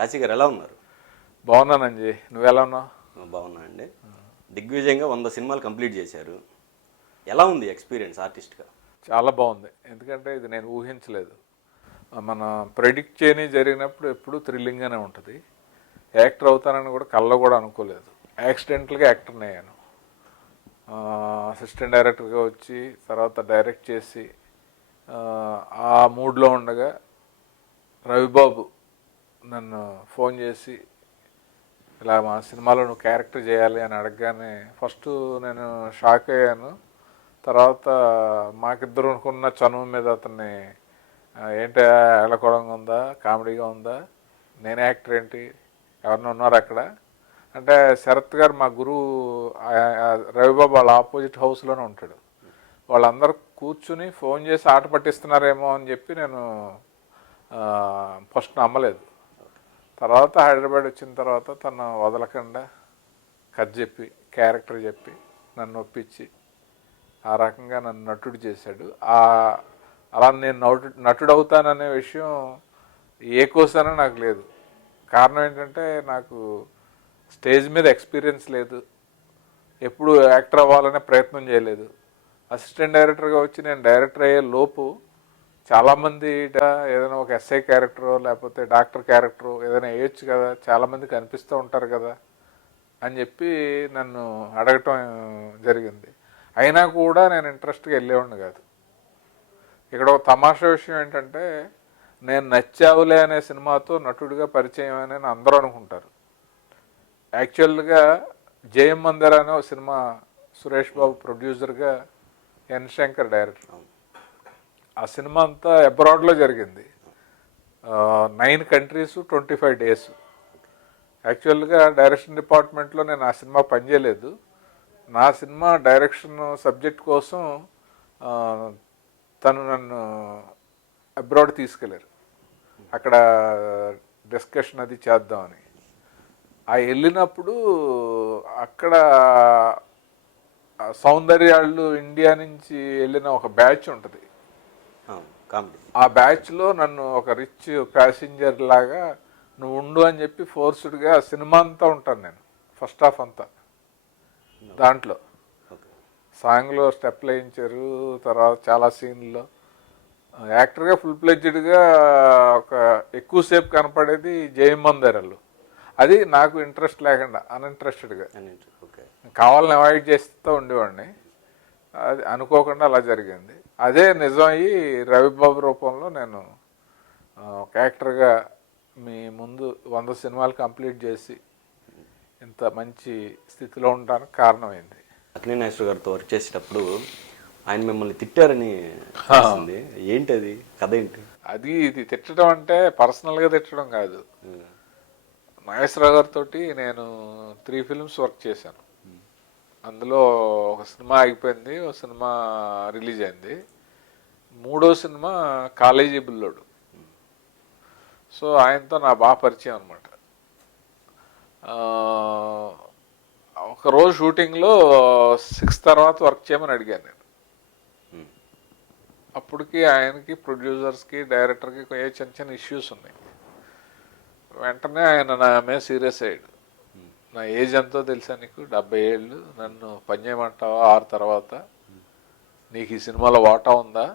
కాశీ గారు ఎలా ఉన్నారు? బాగున్నానండి, నువ్వు ఎలా ఉన్నావు? బాగున్నా అండి. దిగ్విజయంగా 100 సినిమాలు కంప్లీట్ చేశారు. ఎలా ఉంది ఎక్స్పీరియన్స్ ఆర్టిస్ట్గా? చాలా బాగుంది, ఎందుకంటే ఇది నేను ఊహించలేదు. మన ప్రెడిక్ట్ చేయని జరిగినప్పుడు ఎప్పుడు థ్రిల్లింగ్గానే ఉంటుంది. యాక్టర్ అవుతానని కూడా కళ్ళలో కూడా అనుకోలేదు. యాక్సిడెంటల్గా యాక్టర్ని అయ్యాను. అసిస్టెంట్ డైరెక్టర్గా వచ్చి తర్వాత డైరెక్ట్ చేసి ఆ మూడ్లో ఉండగా రవిబాబు నన్ను ఫోన్ చేసి ఇలా మా సినిమాలో నువ్వు క్యారెక్టర్ చేయాలి అని అడగగానే ఫస్ట్ నేను షాక్ అయ్యాను. తర్వాత మాకిద్దరు అనుకున్న చనువు మీద అతన్ని ఏంటి ఎళ్ళకోవడంగా ఉందా, కామెడీగా ఉందా, నేనే యాక్టర్ ఏంటి, ఎవరన్నా ఉన్నారు అక్కడ అంటే శరత్ గారు మా గురువు రవిబాబు వాళ్ళ ఆపోజిట్ హౌస్లోనే ఉంటాడు. వాళ్ళందరూ కూర్చుని ఫోన్ చేసి ఆట పట్టిస్తున్నారేమో అని చెప్పి నేను ఫస్ట్ నమ్మలేదు. తర్వాత హైదరాబాద్ వచ్చిన తర్వాత తను వదలకుండా కథ చెప్పి క్యారెక్టర్ చెప్పి నన్ను ఒప్పించి ఆ రకంగా నన్ను నటుడు చేశాడు. అలా నేను నటుడు అవుతాననే విషయం ఏ కోసానో నాకు లేదు. కారణం ఏంటంటే నాకు స్టేజ్ మీద ఎక్స్పీరియన్స్ లేదు, ఎప్పుడు యాక్టర్ అవ్వాలనే ప్రయత్నం చేయలేదు. అసిస్టెంట్ డైరెక్టర్గా వచ్చి నేను డైరెక్టర్ అయ్యే లోపు చాలామంది ఏదైనా ఒక ఎస్ఐ క్యారెక్టరో లేకపోతే డాక్టర్ క్యారెక్టరో ఏదైనా వేయచ్చు కదా, చాలామంది కనిపిస్తూ ఉంటారు కదా అని చెప్పి నన్ను అడగటం జరిగింది. అయినా కూడా నేను ఇంట్రెస్ట్గా వెళ్ళేవాడిని కాదు. ఇక్కడ ఒక తమాషా విషయం ఏంటంటే నేను నచ్చావులే అనే సినిమాతో నటుడిగా పరిచయం అని అందరూ అనుకుంటారు. యాక్చువల్గా జయం మందిర్ అనే ఒక సినిమా సురేష్ బాబు ప్రొడ్యూసర్గా, ఎన్ శంకర్ డైరెక్టర్. ఆ సినిమా అంతా అబ్రాడ్లో జరిగింది. 9 కంట్రీస్ 25 డేస్. యాక్చువల్గా డైరెక్షన్ డిపార్ట్మెంట్లో నేను ఆ సినిమా పనిచేయలేదు. నా సినిమా డైరెక్షన్ సబ్జెక్ట్ కోసం తను నన్ను అబ్రాడ్ తీసుకెళ్ళారు, అక్కడ డిస్కషన్ అది చేద్దామని. ఆ వెళ్ళినప్పుడు అక్కడ సౌందర్యాళ్ళు ఇండియా నుంచి వెళ్ళిన ఒక బ్యాచ్ ఉంటుంది. ఆ బ్యాచ్లో నన్ను ఒక రిచ్ ప్యాసింజర్ లాగా నువ్వు ఉండు అని చెప్పి ఫోర్స్డ్గా సినిమా అంతా ఉంటాను నేను. ఫస్ట్ హాఫ్ అంతా దాంట్లో సాంగ్లో స్టెప్లు వేయించారు. తర్వాత చాలా సీన్లో యాక్టర్గా ఫుల్ ప్లెడ్జ్డ్గా ఒక ఎక్కువసేపు కనపడేది జయమందరలు. అది నాకు ఇంట్రెస్ట్ లేకుండా అన్ఇంట్రెస్టెడ్గా కావాలని అవాయిడ్ చేస్తూ ఉండేవాడిని. అది అనుకోకుండా అలా జరిగింది. అదే నిజమయ్యి రవిబాబు రూపంలో నేను ఒక యాక్టర్గా మీ ముందు 100 సినిమాలు కంప్లీట్ చేసి ఇంత మంచి స్థితిలో ఉండడానికి కారణమైంది. అక్కినేని నాగేశ్వర గారితో వర్క్ చేసేటప్పుడు ఆయన మిమ్మల్ని తిట్టారని తెలిసింది. ఏంటి అది, కథ ఏంటి? ఇది తిట్టడం అంటే పర్సనల్గా తిట్టడం కాదు. నాగేశ్వరరావు గారితో నేను 3 ఫిల్మ్స్ వర్క్ చేశాను. అందులో ఒక సినిమా ఆగిపోయింది, ఒక సినిమా రిలీజ్ అయింది. 3వ సినిమా కాలేజీ బుల్లోడు. సో ఆయనతో నా బాగా పరిచయం అనమాట. ఒకరోజు షూటింగ్లో 6 తర్వాత వర్క్ చేయమని అడిగాను నేను. అప్పటికి ఆయనకి ప్రొడ్యూసర్స్కి డైరెక్టర్కి చిన్న చిన్న ఇష్యూస్ ఉన్నాయి. వెంటనే ఆయన నా మీద సీరియస్ అయ్యాడు. నా ఏజ్ ఎంతో తెలుసా నీకు, 70 ఏళ్ళు, నన్ను పని చేయమంటావా 6 తర్వాత, నీకు ఈ సినిమాలో వాటా ఉందా,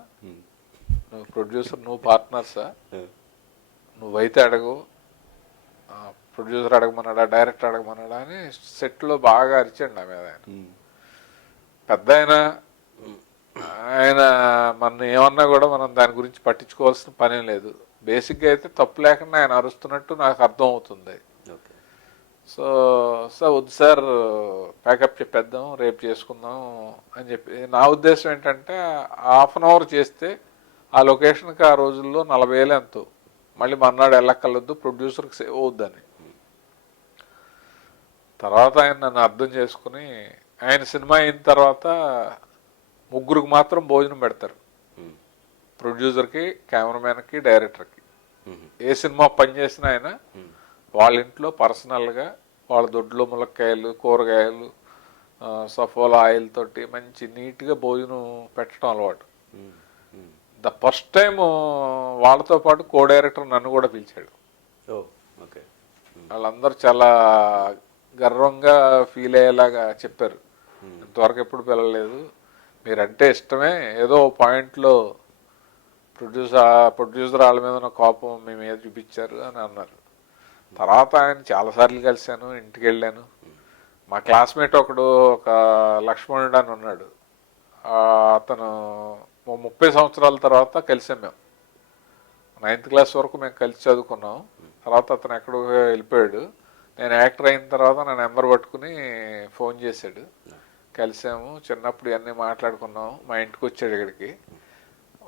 నువ్వు ప్రొడ్యూసర్, నువ్వు పార్ట్నర్సా, నువ్వైతే అడగు, ప్రొడ్యూసర్ అడగమన్నాడా డైరెక్టర్ అడగమన్నాడా అని సెట్లో బాగా అరిచాడు నా మీద. ఆయన పెద్ద ఆయన మన ఏమన్నా కూడా మనం దాని గురించి పట్టించుకోవాల్సిన పని లేదు. బేసిక్గా అయితే తప్పు లేకుండా ఆయన అరుస్తున్నట్టు నాకు అర్థం అవుతుంది. సో వద్దు సార్, ప్యాకప్ చెప్పేద్దాం, రేపు చేసుకుందాం అని చెప్పి. నా ఉద్దేశం ఏంటంటే ½ అన్ అవర్ చేస్తే ఆ లొకేషన్కి ఆ రోజుల్లో 40,000 ఎంతో, మళ్ళీ మర్నాడు వెళ్ళక్కర్లొద్దు, ప్రొడ్యూసర్కి సేవ్ అవుద్దని. తర్వాత ఆయన నన్ను అర్థం చేసుకుని ఆయన సినిమా అయిన తర్వాత 3 మాత్రం భోజనం పెడతారు, ప్రొడ్యూసర్కి, కెమెరామ్యాన్కి, డైరెక్టర్కి. ఏ సినిమా పనిచేసినా ఆయన వాళ్ళ ఇంట్లో పర్సనల్గా వాళ్ళ దొడ్లో ములక్కాయలు, కూరగాయలు, సఫోలా ఆయిల్ తోటి మంచి నీట్గా భోజనం పెట్టడం అలవాటు. ఫస్ట్ టైం వాళ్ళతో పాటు కో డైరెక్టర్ నన్ను కూడా పిలిచాడు. వాళ్ళందరూ చాలా గర్వంగా ఫీల్ అయ్యేలాగా చెప్పారు. ఇంతవరకు ఎప్పుడు పిలవలేదు, మీరంటే ఇష్టమే, ఏదో పాయింట్లో ప్రొడ్యూసర్ వాళ్ళ మీద ఉన్న కోపం మీ మీద చూపించారు అని అన్నారు. తర్వాత ఆయన చాలాసార్లు కలిశాను, ఇంటికి వెళ్ళాను. మా క్లాస్మేట్ ఒకడు, ఒక లక్ష్మణుడు అని ఉన్నాడు, అతను 30 సంవత్సరాల తర్వాత కలిసాం మేము. 9th క్లాస్ వరకు మేము కలిసి చదువుకున్నాం. తర్వాత అతను ఎక్కడో వెళ్ళిపోయాడు. నేను యాక్టర్ అయిన తర్వాత నా నెంబర్ పట్టుకుని ఫోన్ చేశాడు, కలిసాము, చిన్నప్పుడు ఇవన్నీ మాట్లాడుకున్నాం. మా ఇంటికి వచ్చాడు ఇక్కడికి.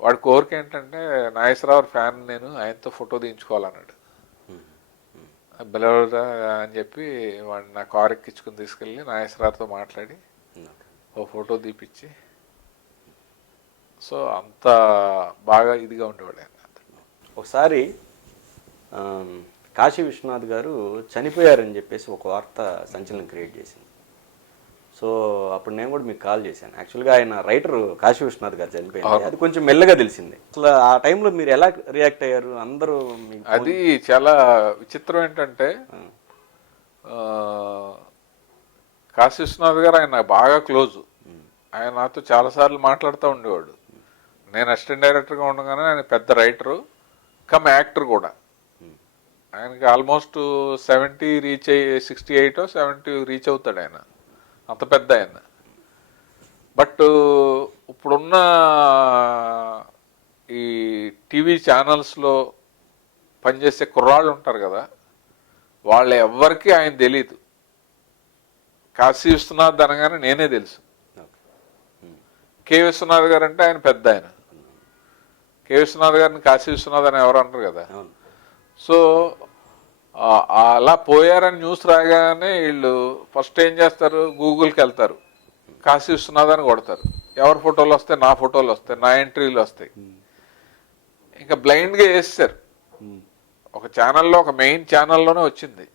వాడి కోరిక ఏంటంటే నాగేశ్వరరావు ఫ్యాన్ నేను, ఆయనతో ఫోటో తీయించుకోవాలన్నాడు. బెలవరా అని చెప్పి వాడిని నా కారు ఎక్కించుకుని తీసుకెళ్ళి నాగేశ్వరరావుతో మాట్లాడి ఓ ఫోటో తీపిచ్చి, సో అంత బాగా ఇదిగా ఉండేవాడు ఆయన. ఒకసారి కాశీ విశ్వనాథ్ గారు చనిపోయారని చెప్పేసి ఒక వార్త సంచలనం క్రియేట్ చేసింది. సో అప్పుడు నేను కూడా మీకు కాల్ చేశాను. యాక్చువల్గా ఆయన రైటర్ కాశీ విశ్వనాథ్ గారు చనిపోయింది, అది కొంచెం మెల్లగా తెలిసింది. అసలు ఆ టైంలో మీరు ఎలా రియాక్ట్ అయ్యారు? అందరూ అది చాలా విచిత్రం ఏంటంటే, కాశీ విశ్వనాథ్ గారు ఆయన బాగా క్లోజు. ఆయన నాతో చాలాసార్లు మాట్లాడుతూ ఉండేవాడు. నేను అసిస్టెంట్ డైరెక్టర్గా ఉండగానే ఆయన పెద్ద రైటరు కమ్ యాక్టర్ కూడా. ఆయనకి ఆల్మోస్ట్ 70 రీచ్ అయ్యి 68 or 70 రీచ్ అవుతాడు ఆయన, అంత పెద్ద ఆయన. బట్ ఇప్పుడున్న ఈ టీవీ ఛానల్స్లో పనిచేసే కుర్రాళ్ళు ఉంటారు కదా, వాళ్ళు ఎవ్వరికీ ఆయన తెలీదు. కాశీ విశ్వనాథ్ అనగానే నేనే తెలుసు. కె విశ్వనాథ్ గారు అంటే ఆయన పెద్ద ఆయన. కె విశ్వనాథ్ గారిని కాశీ విశ్వనాథ్ అని ఎవరు అంటారు కదా. సో అలా పోయారని న్యూస్ రాగానే వీళ్ళు ఫస్ట్ ఏం చేస్తారు, గూగుల్కి వెళ్తారు, కాశీ విశ్వనాథ్ అని కొడతారు. ఎవరి ఫోటోలు వస్తాయి? నా ఫోటోలు వస్తాయి, నా ఎంట్రీలు వస్తాయి. ఇంకా బ్లైండ్గా వేస్తారు. ఒక ఛానల్లో, ఒక మెయిన్ ఛానల్లోనే వచ్చింది,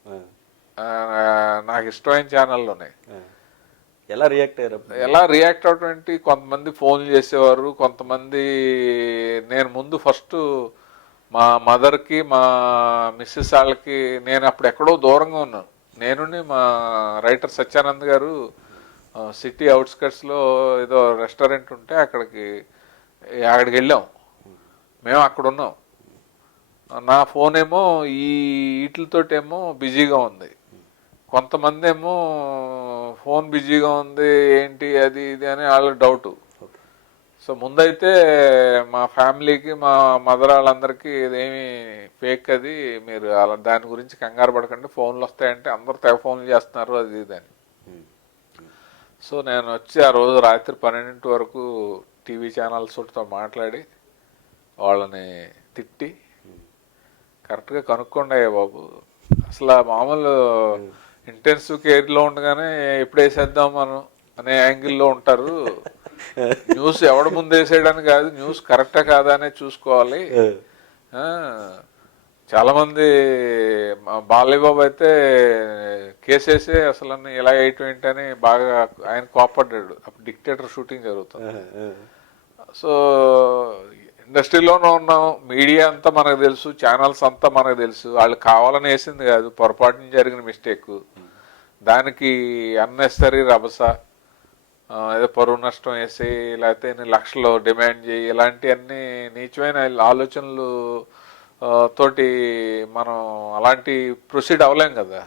నాకు ఇష్టమైన ఛానల్లోనే. ఎలా రియాక్ట్ అయ్యారు? ఎలా రియాక్ట్ అవటువంటి కొంతమంది ఫోన్లు చేసేవారు, కొంతమంది. నేను ముందు ఫస్ట్ మా మదర్కి, మా మిస్సెస్ వాళ్ళకి, నేను అప్పుడు ఎక్కడో దూరంగా ఉన్నాను. నేను మా రైటర్ సత్యానంద్ గారు సిటీ అవుట్స్కట్స్లో ఏదో రెస్టారెంట్ ఉంటే అక్కడికి వెళ్ళాం. మేము అక్కడ ఉన్నాం. నా ఫోన్ ఏమో ఈ వీటితోటేమో బిజీగా ఉంది, కొంతమంది ఏమో ఫోన్ బిజీగా ఉంది, ఏంటి అది ఇది అని వాళ్ళ డౌటు. సో ముందైతే మా ఫ్యామిలీకి, మా మదర్ వాళ్ళందరికీ ఇదేమి ఫేక్, అది మీరు అలా దాని గురించి కంగారు పడకండి, ఫోన్లు వస్తాయంటే అందరు తెగ ఫోన్లు చేస్తున్నారు అది ఇది అని. సో నేను వచ్చి ఆ రోజు రాత్రి 12 వరకు టీవీ ఛానల్స్ తో మాట్లాడి వాళ్ళని తిట్టి, కరెక్ట్గా కనుక్కోండి అయ్యా బాబు, అసలు మామూలు ఇంటెన్సివ్ కేర్లో ఉండగానే ఎప్పుడు వేసేద్దాం మనం అనే యాంగిల్లో ఉంటారు. న్యూస్ ఎవడ ముందు వేసేయడానికి కాదు, న్యూస్ కరెక్టా కాదా అనే చూసుకోవాలి. చాలా మంది, బాలయ్యబాబు అయితే కేసేసే అసలు ఇలా వేయటం ఏంటని బాగా ఆయన కోపడ్డాడు. అప్పుడు డిక్టేటర్ షూటింగ్ జరుగుతుంది. సో ఇండస్ట్రీలోనే ఉన్నాం, మీడియా అంతా మనకు తెలుసు, ఛానల్స్ అంతా మనకు తెలుసు. వాళ్ళు కావాలని వేసింది కాదు, పొరపాటున జరిగిన మిస్టేక్. దానికి అన్నెసరీ రభస, ఏదో పరువు నష్టం వేసి, లేకపోతే ఎన్ని లక్షలు డిమాండ్ చేయి, ఇలాంటివన్నీ నీచమైన ఆలోచనలు తోటి మనం అలాంటి ప్రొసీడ్ అవ్వలేం కదా.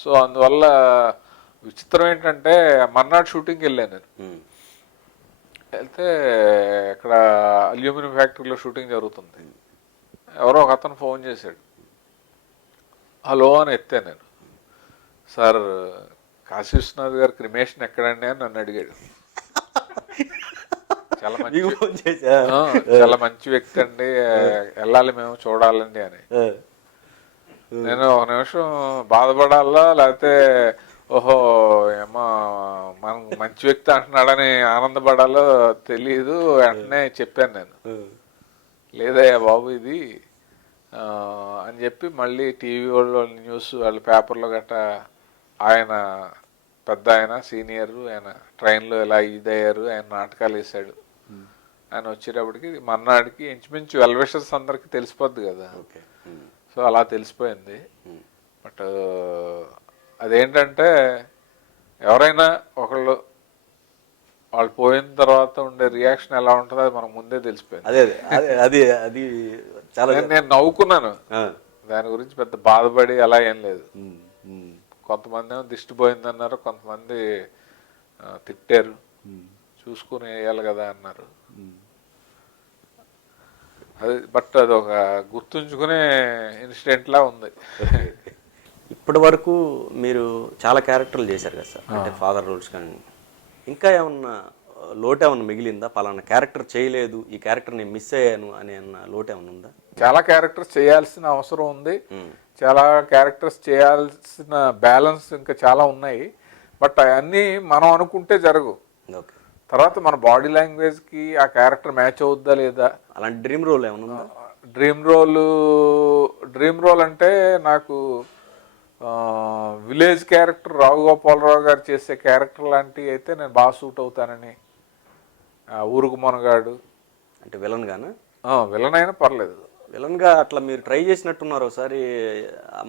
సో అందువల్ల విచిత్రం ఏంటంటే, మర్నాడు షూటింగ్కి వెళ్ళాను నేను. వెళ్తే ఇక్కడ అల్యూమినియం ఫ్యాక్టరీలో షూటింగ్ జరుగుతుంది. ఎవరో ఒక అతను ఫోన్ చేశాడు. హలో అని ఎత్తాను నేను. సార్, కాశీ విశ్వనాథ్ గారు క్రిమేషన్ ఎక్కడండి అని నన్ను అడిగాడు. చాలా మంచి వ్యక్తి అండి, వెళ్ళాలి మేము చూడాలండి అని. నేను ఒక నిమిషం బాధపడాలా, లేకపోతే ఓహో ఏమో మనం మంచి వ్యక్తి అంటున్నాడని ఆనందపడాలో తెలియదు. వెంటనే చెప్పాను నేను, లేదయ్యా బాబు ఇది అని చెప్పి మళ్ళీ టీవీ వాళ్ళు న్యూస్ వాళ్ళ పేపర్లో గట్రా, ఆయన పెద్ద ఆయన సీనియర్, ఆయన ట్రైన్లో ఇలా ఇదయ్యారు, ఆయన నాటకాలు వేసాడు, ఆయన వచ్చేటప్పటికి మర్నాడికి ఇంచుమించు వెల్విషర్స్ అందరికి తెలిసిపోద్ది కదా. సో అలా తెలిసిపోయింది. బట్ అదేంటంటే ఎవరైనా ఒకళ్ళు వాళ్ళు పోయిన తర్వాత ఉండే రియాక్షన్ ఎలా ఉంటుందో అది మనకు ముందే తెలిసిపోయింది. అదే అదే అది అది చాలా నేను నవ్వుకున్నాను, ఆ, దాని గురించి పెద్ద బాధపడి అలా ఏం లేదు. ఉమ్, ఉమ్, కొంతమంది ఏమో దిష్టి పోయిందన్నారు, కొంతమంది తిట్టారు, ఉమ్, చూసుకుని వేయాలి కదా అన్నారు. ఉమ్. అది బట్ అది ఒక గుర్తుంచుకునే ఇన్సిడెంట్ లా ఉంది. Okay okay. ఇప్పటి వరకు మీరు చాలా క్యారెక్టర్లు చేశారు కదా సార్, అంటే ఫాదర్ రోల్స్ కానీ, ఇంకా ఏమన్నా లోటు ఏమన్నా మిగిలిందా? పలానా క్యారెక్టర్ చేయలేదు, ఈ క్యారెక్టర్ నేను మిస్ అయ్యాను అనే అన్న లోటు ఏమన్నా ఉందా? చాలా క్యారెక్టర్స్ చేయాల్సిన అవసరం ఉంది, చాలా క్యారెక్టర్స్ చేయాల్సిన బ్యాలెన్స్ ఇంకా చాలా ఉన్నాయి. బట్ అవన్నీ మనం అనుకుంటే జరగవు. ఓకే. తర్వాత మన బాడీ లాంగ్వేజ్కి ఆ క్యారెక్టర్ మ్యాచ్ అవుద్దా లేదా. అలాంటి డ్రీమ్ రోల్ ఏమైనా ఉందా? డ్రీమ్ రోల్ అంటే నాకు విలేజ్ క్యారెక్టర్ రావుగోపాలరావు గారు చేసే క్యారెక్టర్ లాంటివి అయితే నేను బాగా సూట్ అవుతానని. ఊరుకు మనగాడు అంటే విలన్ గానా? విలన్ అయినా పర్లేదు. విలన్గా అట్లా మీరు ట్రై చేసినట్టున్నారు ఒకసారి,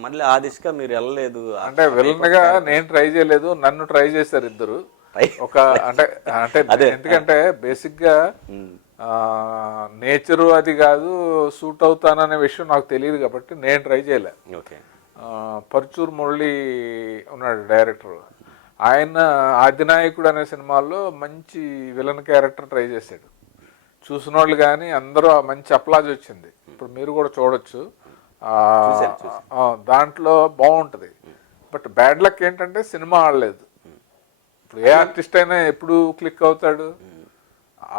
మళ్ళీ ఆ దిశగా మీరు వెళ్ళలేదు. అంటే విలన్గా నేను ట్రై చేయలేదు, నన్ను ట్రై చేశారు ఇద్దరు. ఒక అంటే అంటే ఎందుకంటే బేసిక్గా నేచరు అది కాదు, సూట్ అవుతాననే విషయం నాకు తెలియదు కాబట్టి నేను ట్రై చేయలే. ఓకే. పరుచూరు మురళి ఉన్నాడు డైరెక్టర్, ఆయన ఆదినాయకుడు అనే సినిమాలో మంచి విలన్ క్యారెక్టర్ ట్రై చేశాడు. చూసిన వాళ్ళు కానీ అందరూ మంచి అప్లాజ్ వచ్చింది. ఇప్పుడు మీరు కూడా చూడొచ్చు, దాంట్లో బాగుంటుంది. బట్ బ్యాడ్ లక్ ఏంటంటే సినిమా ఆడలేదు. ఇప్పుడు ఏ ఆర్టిస్ట్ అయినా ఎప్పుడు క్లిక్ అవుతాడు,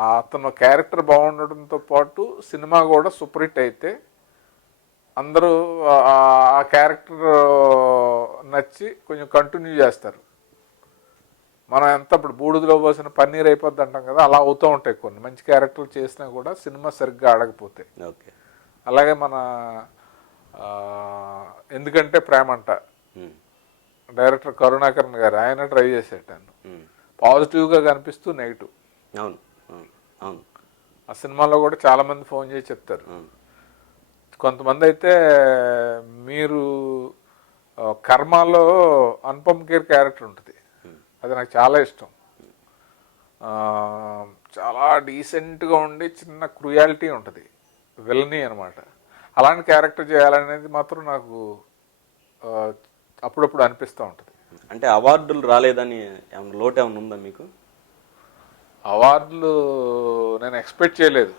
అతను క్యారెక్టర్ బాగుండడంతో పాటు సినిమా కూడా సూపర్ హిట్ అయితే అందరూ ఆ క్యారెక్టర్ నచ్చి కొంచెం కంటిన్యూ చేస్తారు. మనం ఎంత ఇప్పుడు బూడిదలో పోసిన పన్నీర్ అయిపోద్ది అంటాం కదా, అలా అవుతూ ఉంటాయి. కొన్ని మంచి క్యారెక్టర్లు చేసినా కూడా సినిమా సరిగ్గా ఆడకపోతే. ఓకే. అలాగే మన ఎందుకంటే ప్రేమంట డైరెక్టర్ కరుణాకరణ్ గారు, ఆయన ట్రై చేసేటాను. పాజిటివ్గా కనిపిస్తూ నెగిటివ్. అవును అవును. ఆ సినిమాలో కూడా చాలామంది ఫోన్ చేసి చెప్తారు. కొంతమంది అయితే మీరు కర్మలో అనుపమ్ ఖేర్ క్యారెక్టర్ ఉంటుంది, అది నాకు చాలా ఇష్టం. చాలా డీసెంట్గా ఉండి చిన్న క్రూయాలిటీ ఉంటుంది, విలనీ అనమాట. అలాంటి క్యారెక్టర్ చేయాలనేది మాత్రం నాకు అప్పుడప్పుడు అనిపిస్తూ ఉంటుంది. అంటే అవార్డులు రాలేదని ఏమన్నా లోటు ఏమైనా ఉందా మీకు? అవార్డులు నేను ఎక్స్పెక్ట్ చేయలేదు,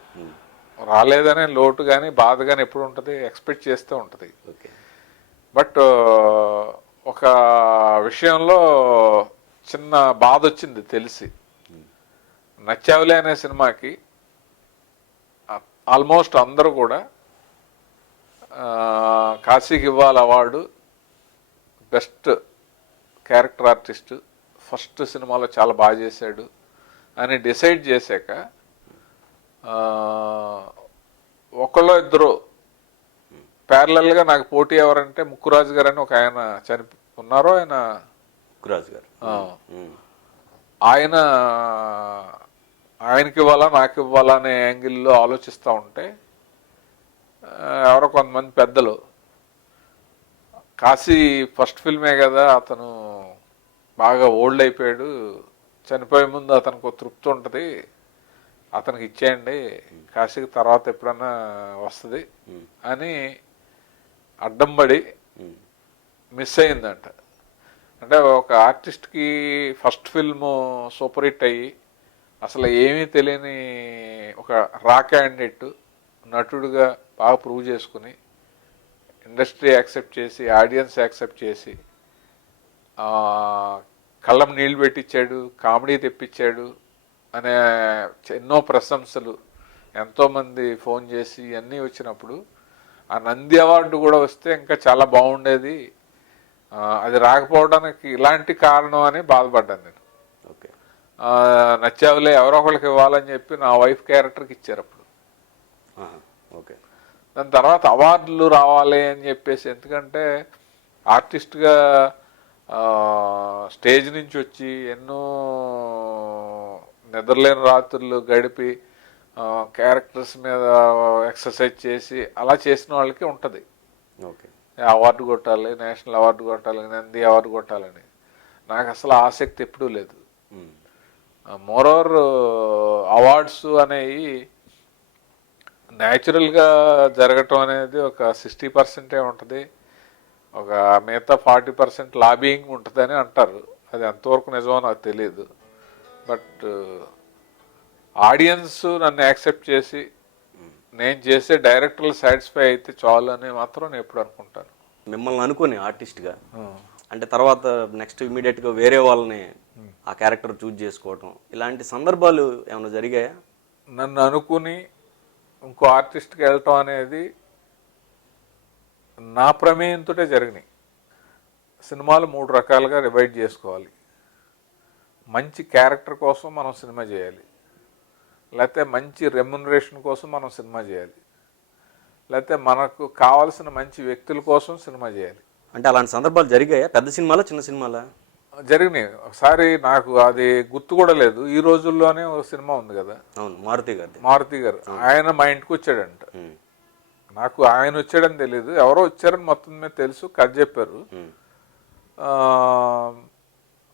రాలేదనే లోటు కానీ బాధ కానీ ఎప్పుడు ఉంటుంది, ఎక్స్పెక్ట్ చేస్తూ ఉంటుంది. ఓకే. బట్ ఒక విషయంలో చిన్న బాధ వచ్చింది తెలిసి. నచ్చావులే అనే సినిమాకి ఆల్మోస్ట్ అందరూ కూడా కాశీకి ఇవ్వాలి award, best character artist, first సినిమాలో చాలా బాగా చేశాడు అని డిసైడ్ చేశాక ఒకళ్ళో ఇద్దరు ప్యారలల్గా నాకు పోటీ ఎవరంటే ముక్కురాజు గారు అని ఒక ఆయన ఉన్నారు. ఆయన ముక్కురాజు గారు, ఆయనకి ఇవ్వాలా నాకు ఇవ్వాలా అనే యాంగిల్లో ఆలోచిస్తూ ఉంటే ఎవరో కొంతమంది పెద్దలు, కాశీ ఫస్ట్ ఫిల్మే కదా, అతను బాగా ఓల్డ్ అయిపోయాడు, చనిపోయే ముందు అతనికి ఒక తృప్తి ఉంటుంది, అతనికి ఇచ్చేయండి, కాశీకి తర్వాత ఎప్పుడన్నా వస్తుంది అని అడ్డం పడి మిస్ అయిందంట. అంటే ఒక ఆర్టిస్ట్కి ఫస్ట్ ఫిల్మ్ సూపర్ హిట్ అయ్యి అసలు ఏమీ తెలియని ఒక రా క్యాండిడేట్ నటుడుగా బాగా ప్రూవ్ చేసుకుని ఇండస్ట్రీ యాక్సెప్ట్ చేసి ఆడియన్స్ యాక్సెప్ట్ చేసి కళ్ళం నీళ్ళు పెట్టించాడు, కామెడీ తెప్పించాడు అనే ఎన్నో ప్రశంసలు, ఎంతోమంది ఫోన్ చేసి అన్నీ వచ్చినప్పుడు ఆ నంది అవార్డు కూడా వస్తే ఇంకా చాలా బాగుండేది, అది రాకపోవడానికి ఇలాంటి కారణం అని బాధపడ్డాను నేను. ఓకే. నచ్చావులే ఎవరో ఒకరికి ఇవ్వాలని చెప్పి నా వైఫ్ క్యారెక్టర్కి ఇచ్చారు అప్పుడు. ఓకే. దాని తర్వాత అవార్డులు రావాలి అని చెప్పేసి, ఎందుకంటే ఆర్టిస్ట్గా స్టేజ్ నుంచి వచ్చి ఎన్నో నిద్రలేని రాత్రులు గడిపి క్యారెక్టర్స్ మీద ఎక్సర్సైజ్ చేసి అలా చేసిన వాళ్ళకి ఉంటుంది. ఓకే. అవార్డు కొట్టాలి, నేషనల్ అవార్డు కొట్టాలి, నంది అవార్డు కొట్టాలని. నాకు అసలు ఆసక్తి ఎప్పుడూ లేదు. మోరోవర్ అవార్డ్స్ అనేవి న్యాచురల్గా జరగటం అనేది ఒక 60% ఉంటుంది, ఒక మిగతా 40% లాబింగ్ ఉంటుందని అంటారు. అది ఎంతవరకు నిజమో నాకు తెలియదు. బట్ ఆడియన్స్ నన్ను యాక్సెప్ట్ చేసి నేను చేసే డైరెక్టర్లు సాటిస్ఫై అయితే చాలు అని మాత్రం నేను ఎప్పుడు అనుకుంటాను. మిమ్మల్ని అనుకుని ఆర్టిస్ట్గా అంటే తర్వాత నెక్స్ట్ ఇమీడియట్గా వేరే వాళ్ళని ఆ క్యారెక్టర్ చూజ్ చేసుకోవటం ఇలాంటి సందర్భాలు ఏమైనా జరిగాయా? నన్ను అనుకుని ఇంకో ఆర్టిస్ట్కి వెళ్ళటం అనేది నా ప్రమేయంతో జరిగినాయి. సినిమాలు 3 రకాలుగా డివైడ్ చేసుకోవాలి. మంచి క్యారెక్టర్ కోసం మనం సినిమా చేయాలి, లేకపోతే మంచి రెమ్యునరేషన్ కోసం మనం సినిమా చేయాలి, లేకపోతే మనకు కావాల్సిన మంచి వ్యక్తుల కోసం సినిమా చేయాలి. అంటే అలాంటి సందర్భాలు జరిగాయా? పెద్ద సినిమాలా చిన్న సినిమాలా? జరిగినాయి. ఒకసారి నాకు అది గుర్తు కూడా లేదు. ఈ రోజుల్లోనే ఒక సినిమా ఉంది కదా, అవును, మారుతి గారు. ఆయన మా ఇంటికి వచ్చాడంట. నాకు ఆయన వచ్చాడని తెలియదు, ఎవరో వచ్చారని మొత్తం మీద తెలుసు. కథ చెప్పారు.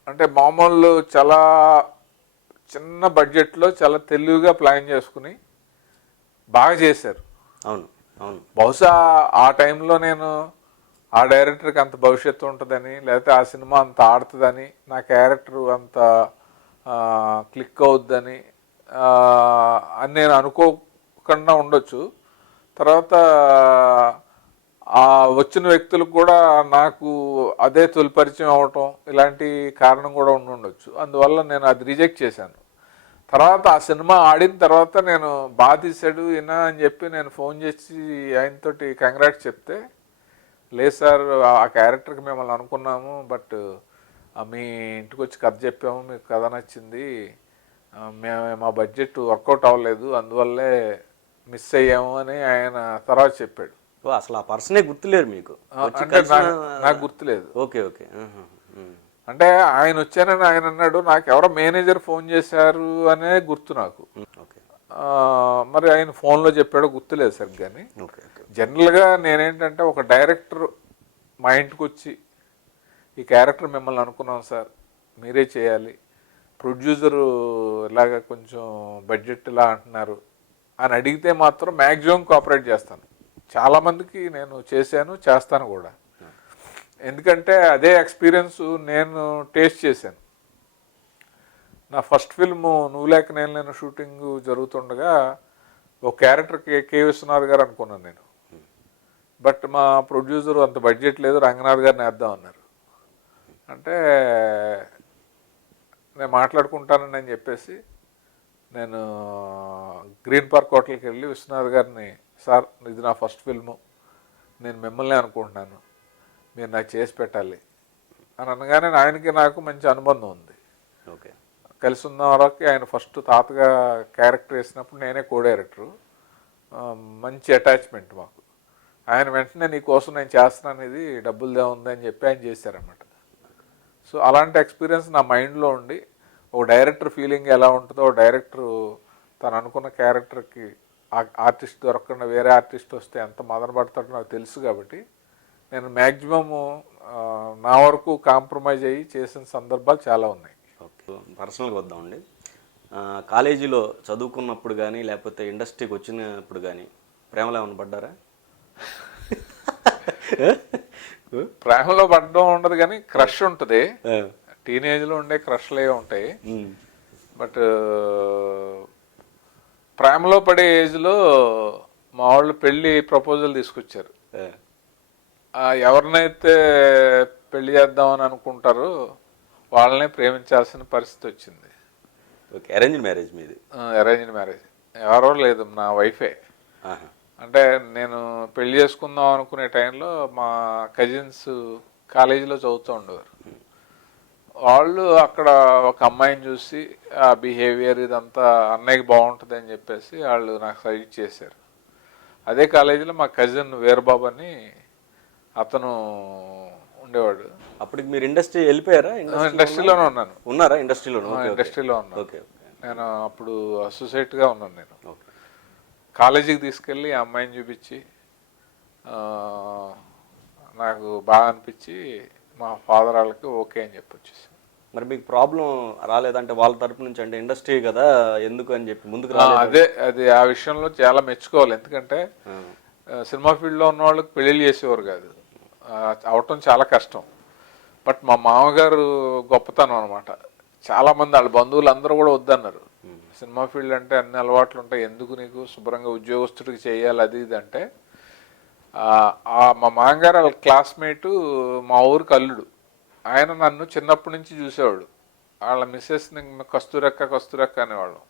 అంటే మామూలు చాలా చిన్న బడ్జెట్లో చాలా తెలివిగా ప్లాన్ చేసుకుని బాగా చేశారు. అవును అవును. బహుశా ఆ టైంలో నేను ఆ డైరెక్టర్కి అంత భవిష్యత్తు ఉంటుందని, లేకపోతే ఆ సినిమా అంత ఆడుతుందని, నా క్యారెక్టర్ అంత క్లిక్ అవుద్దని అని నేను అనుకోకుండా ఉండొచ్చు. తర్వాత ఆ వచ్చిన వ్యక్తులకు కూడా నాకు అదే తొలి పరిచయం అవటం ఇలాంటి కారణం కూడా ఉండొచ్చు. అందువల్ల నేను అది రిజెక్ట్ చేశాను. తర్వాత ఆ సినిమా ఆడిన తర్వాత నేను బాగా తీశాడు ఈయన అని చెప్పి నేను ఫోన్ చేసి ఆయనతోటి కంగ్రాట్స్ చెప్తే, లేదు సార్ ఆ క్యారెక్టర్కి మిమ్మల్ని అనుకున్నాము, బట్ మీ ఇంటికి వచ్చి కథ చెప్పాము, మీకు కథ నచ్చింది, మా బడ్జెట్ వర్కౌట్ అవ్వలేదు, అందువల్లే మిస్ అయ్యాము అని ఆయన తర్వాత చెప్పాడు. అసలు ఆ పర్సనే గుర్తులేరు మీకు? అంటే నాకు గుర్తులేదు. Okay okay. అంటే ఆయన వచ్చానని ఆయన అన్నాడు, నాకు ఎవరో మేనేజర్ ఫోన్ చేశారు అనే గుర్తు నాకు. మరి ఆయన ఫోన్లో చెప్పాడో గుర్తులేదు సార్. కానీ జనరల్గా నేనేంటంటే ఒక డైరెక్టర్ మా ఇంటికి వచ్చి ఈ క్యారెక్టర్ మిమ్మల్ని అనుకున్నాం సార్, మీరే చేయాలి, ప్రొడ్యూసరు ఇలాగ కొంచెం బడ్జెట్ ఇలా అంటున్నారు అని అడిగితే మాత్రం మ్యాక్సిమం కోఆపరేట్ చేస్తాను. చాలామందికి నేను చేశాను, చేస్తాను కూడా. ఎందుకంటే అదే ఎక్స్పీరియన్స్ నేను టేస్ట్ చేశాను. నా ఫస్ట్ ఫిల్ము నువ్వు లేక నేను లేను షూటింగ్ జరుగుతుండగా ఒక క్యారెక్టర్కి కే విశ్వనాథ్ గారు అనుకున్నాను నేను. బట్ మా ప్రొడ్యూసర్ అంత బడ్జెట్ లేదు, రంగనాథ్ గారిని వేద్దాం అన్నారు. అంటే నేను మాట్లాడుకుంటానని అని చెప్పేసి నేను గ్రీన్ పార్క్ హోటల్కి వెళ్ళి విశ్వనాథ్ గారిని, సార్ ఇది నా ఫస్ట్ ఫిల్ము, నేను మిమ్మల్ని అనుకుంటున్నాను, మీరు నాకు చేసి పెట్టాలి అని అనగానే ఆయనకి నాకు మంచి అనుబంధం ఉంది. ఓకే, కలిసి ఉన్న వరకు ఆయన ఫస్ట్ తాతగా క్యారెక్టర్ వేసినప్పుడు నేనే కో డైరెక్టరు, మంచి అటాచ్మెంట్ మాకు. ఆయన వెంటనే నీకోసం నేను చేస్తున్నాను, ఇది డబ్బులు ఉంది అని చెప్పి ఆయన చేశారన్నమాట. సో అలాంటి ఎక్స్పీరియన్స్ నా మైండ్లో ఉండి, ఓ డైరెక్టర్ ఫీలింగ్ ఎలా ఉంటుందో, ఓ డైరెక్టరు తను అనుకున్న క్యారెక్టర్కి ఆర్టిస్ట్ దొరకకుండా వేరే ఆర్టిస్ట్ వస్తే ఎంత మదన పడతాడో నాకు తెలుసు. కాబట్టి నేను మ్యాక్సిమము నా వరకు కాంప్రమైజ్ అయ్యి చేసిన సందర్భాలు చాలా ఉన్నాయి. ఓకే, పర్సనల్గా వద్దామండి. కాలేజీలో చదువుకున్నప్పుడు కానీ లేకపోతే ఇండస్ట్రీకి వచ్చినప్పుడు కానీ ప్రేమలో ఏమైనా పడ్డారా? ప్రేమలో పడడం ఉండదు కానీ క్రష్ ఉంటుంది. టీనేజ్లో ఉండే క్రష్లే ఉంటాయి. బట్ ప్రేమలో పడే ఏజ్లో మా వాళ్ళు పెళ్ళి ప్రపోజల్ తీసుకొచ్చారు. ఎవరినైతే పెళ్లి చేద్దామని అనుకుంటారో వాళ్ళనే ప్రేమించాల్సిన పరిస్థితి వచ్చింది. ఓకే, అరేంజ్డ్ మ్యారేజ్ మీది? Arranged marriage. ఎవరో లేదు, నా వైఫే. అంటే నేను పెళ్లి చేసుకుందాం అనుకునే టైంలో మా కజిన్స్ కాలేజీలో చదువుతూ ఉండేవారు. వాళ్ళు అక్కడ ఒక అమ్మాయిని చూసి ఆ బిహేవియర్ ఇదంతా అన్నయ్యకి బాగుంటుంది అని చెప్పేసి వాళ్ళు నాకు సజెస్ట్ చేశారు. అదే కాలేజీలో మా కజిన్ వీరబాబు అని అతను ఉండేవాడు. అప్పటికి మీరు ఇండస్ట్రీ వెళ్ళిపోయారా? ఇండస్ట్రీలోనే ఉన్నారా? ఇండస్ట్రీలో ఉన్నాను. నేను అప్పుడు అసోసియేట్గా ఉన్నాను. నేను కాలేజీకి తీసుకెళ్ళి ఆ అమ్మాయిని చూపించి నాకు బాగా అనిపించి మా ఫాదర్ వాళ్ళకి ఓకే అని చెప్పి వచ్చేసాను. మరి మీకు ప్రాబ్లం రాలేదంటే వాళ్ళ తరపు నుంచి, అంటే ఇండస్ట్రీ కదా ఎందుకు అని చెప్పి ముందుకు అది ఆ విషయంలో చాలా మెచ్చుకోవాలి. ఎందుకంటే సినిమా ఫీల్డ్లో ఉన్న వాళ్ళకి పెళ్ళిళ్ళు చేసేవారు కాదు, అవటం చాలా కష్టం. బట్ మా మామగారు గొప్పతనం అనమాట. చాలామంది వాళ్ళ బంధువులు అందరూ కూడా వద్దన్నారు. సినిమా ఫీల్డ్ అంటే అన్ని అలవాట్లు ఉంటాయి, ఎందుకు నీకు, శుభ్రంగా ఉద్యోగస్తుడికి చేయాలి అది ఇది అంటే. మా మామగారు వాళ్ళ క్లాస్మేటు మా ఊరికి అల్లుడు. ఆయన నన్ను చిన్నప్పటి నుంచి చూసేవాడు. వాళ్ళ మిస్సెస్ని కస్తూరక్క అనేవాళ్ళం.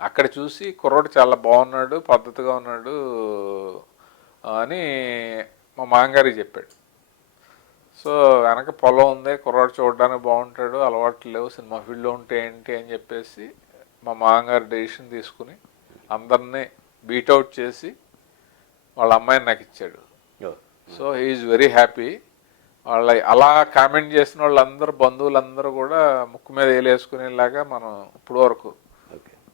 అక్కడ చూసి కుర్రోడు చాలా బాగున్నాడు, పద్ధతిగా ఉన్నాడు అని మా మామగారికి చెప్పాడు. సో వెనక పొలం ఉంది, కుర్రాడు చూడడానికి బాగుంటాడు, అలవాట్లు లేవు, సినిమా ఫీల్డ్లో ఉంటే ఏంటి అని చెప్పేసి మా మామగారు డెసిషన్ తీసుకుని అందరినీ బీట్అవుట్ చేసి వాళ్ళ అమ్మాయిని నాకు ఇచ్చాడు. So he is very happy. వాళ్ళ అలా కామెంట్ చేసిన వాళ్ళందరూ బంధువులందరూ కూడా ముక్కు మీద వేలేసుకునేలాగా మనం ఇప్పుడు వరకు,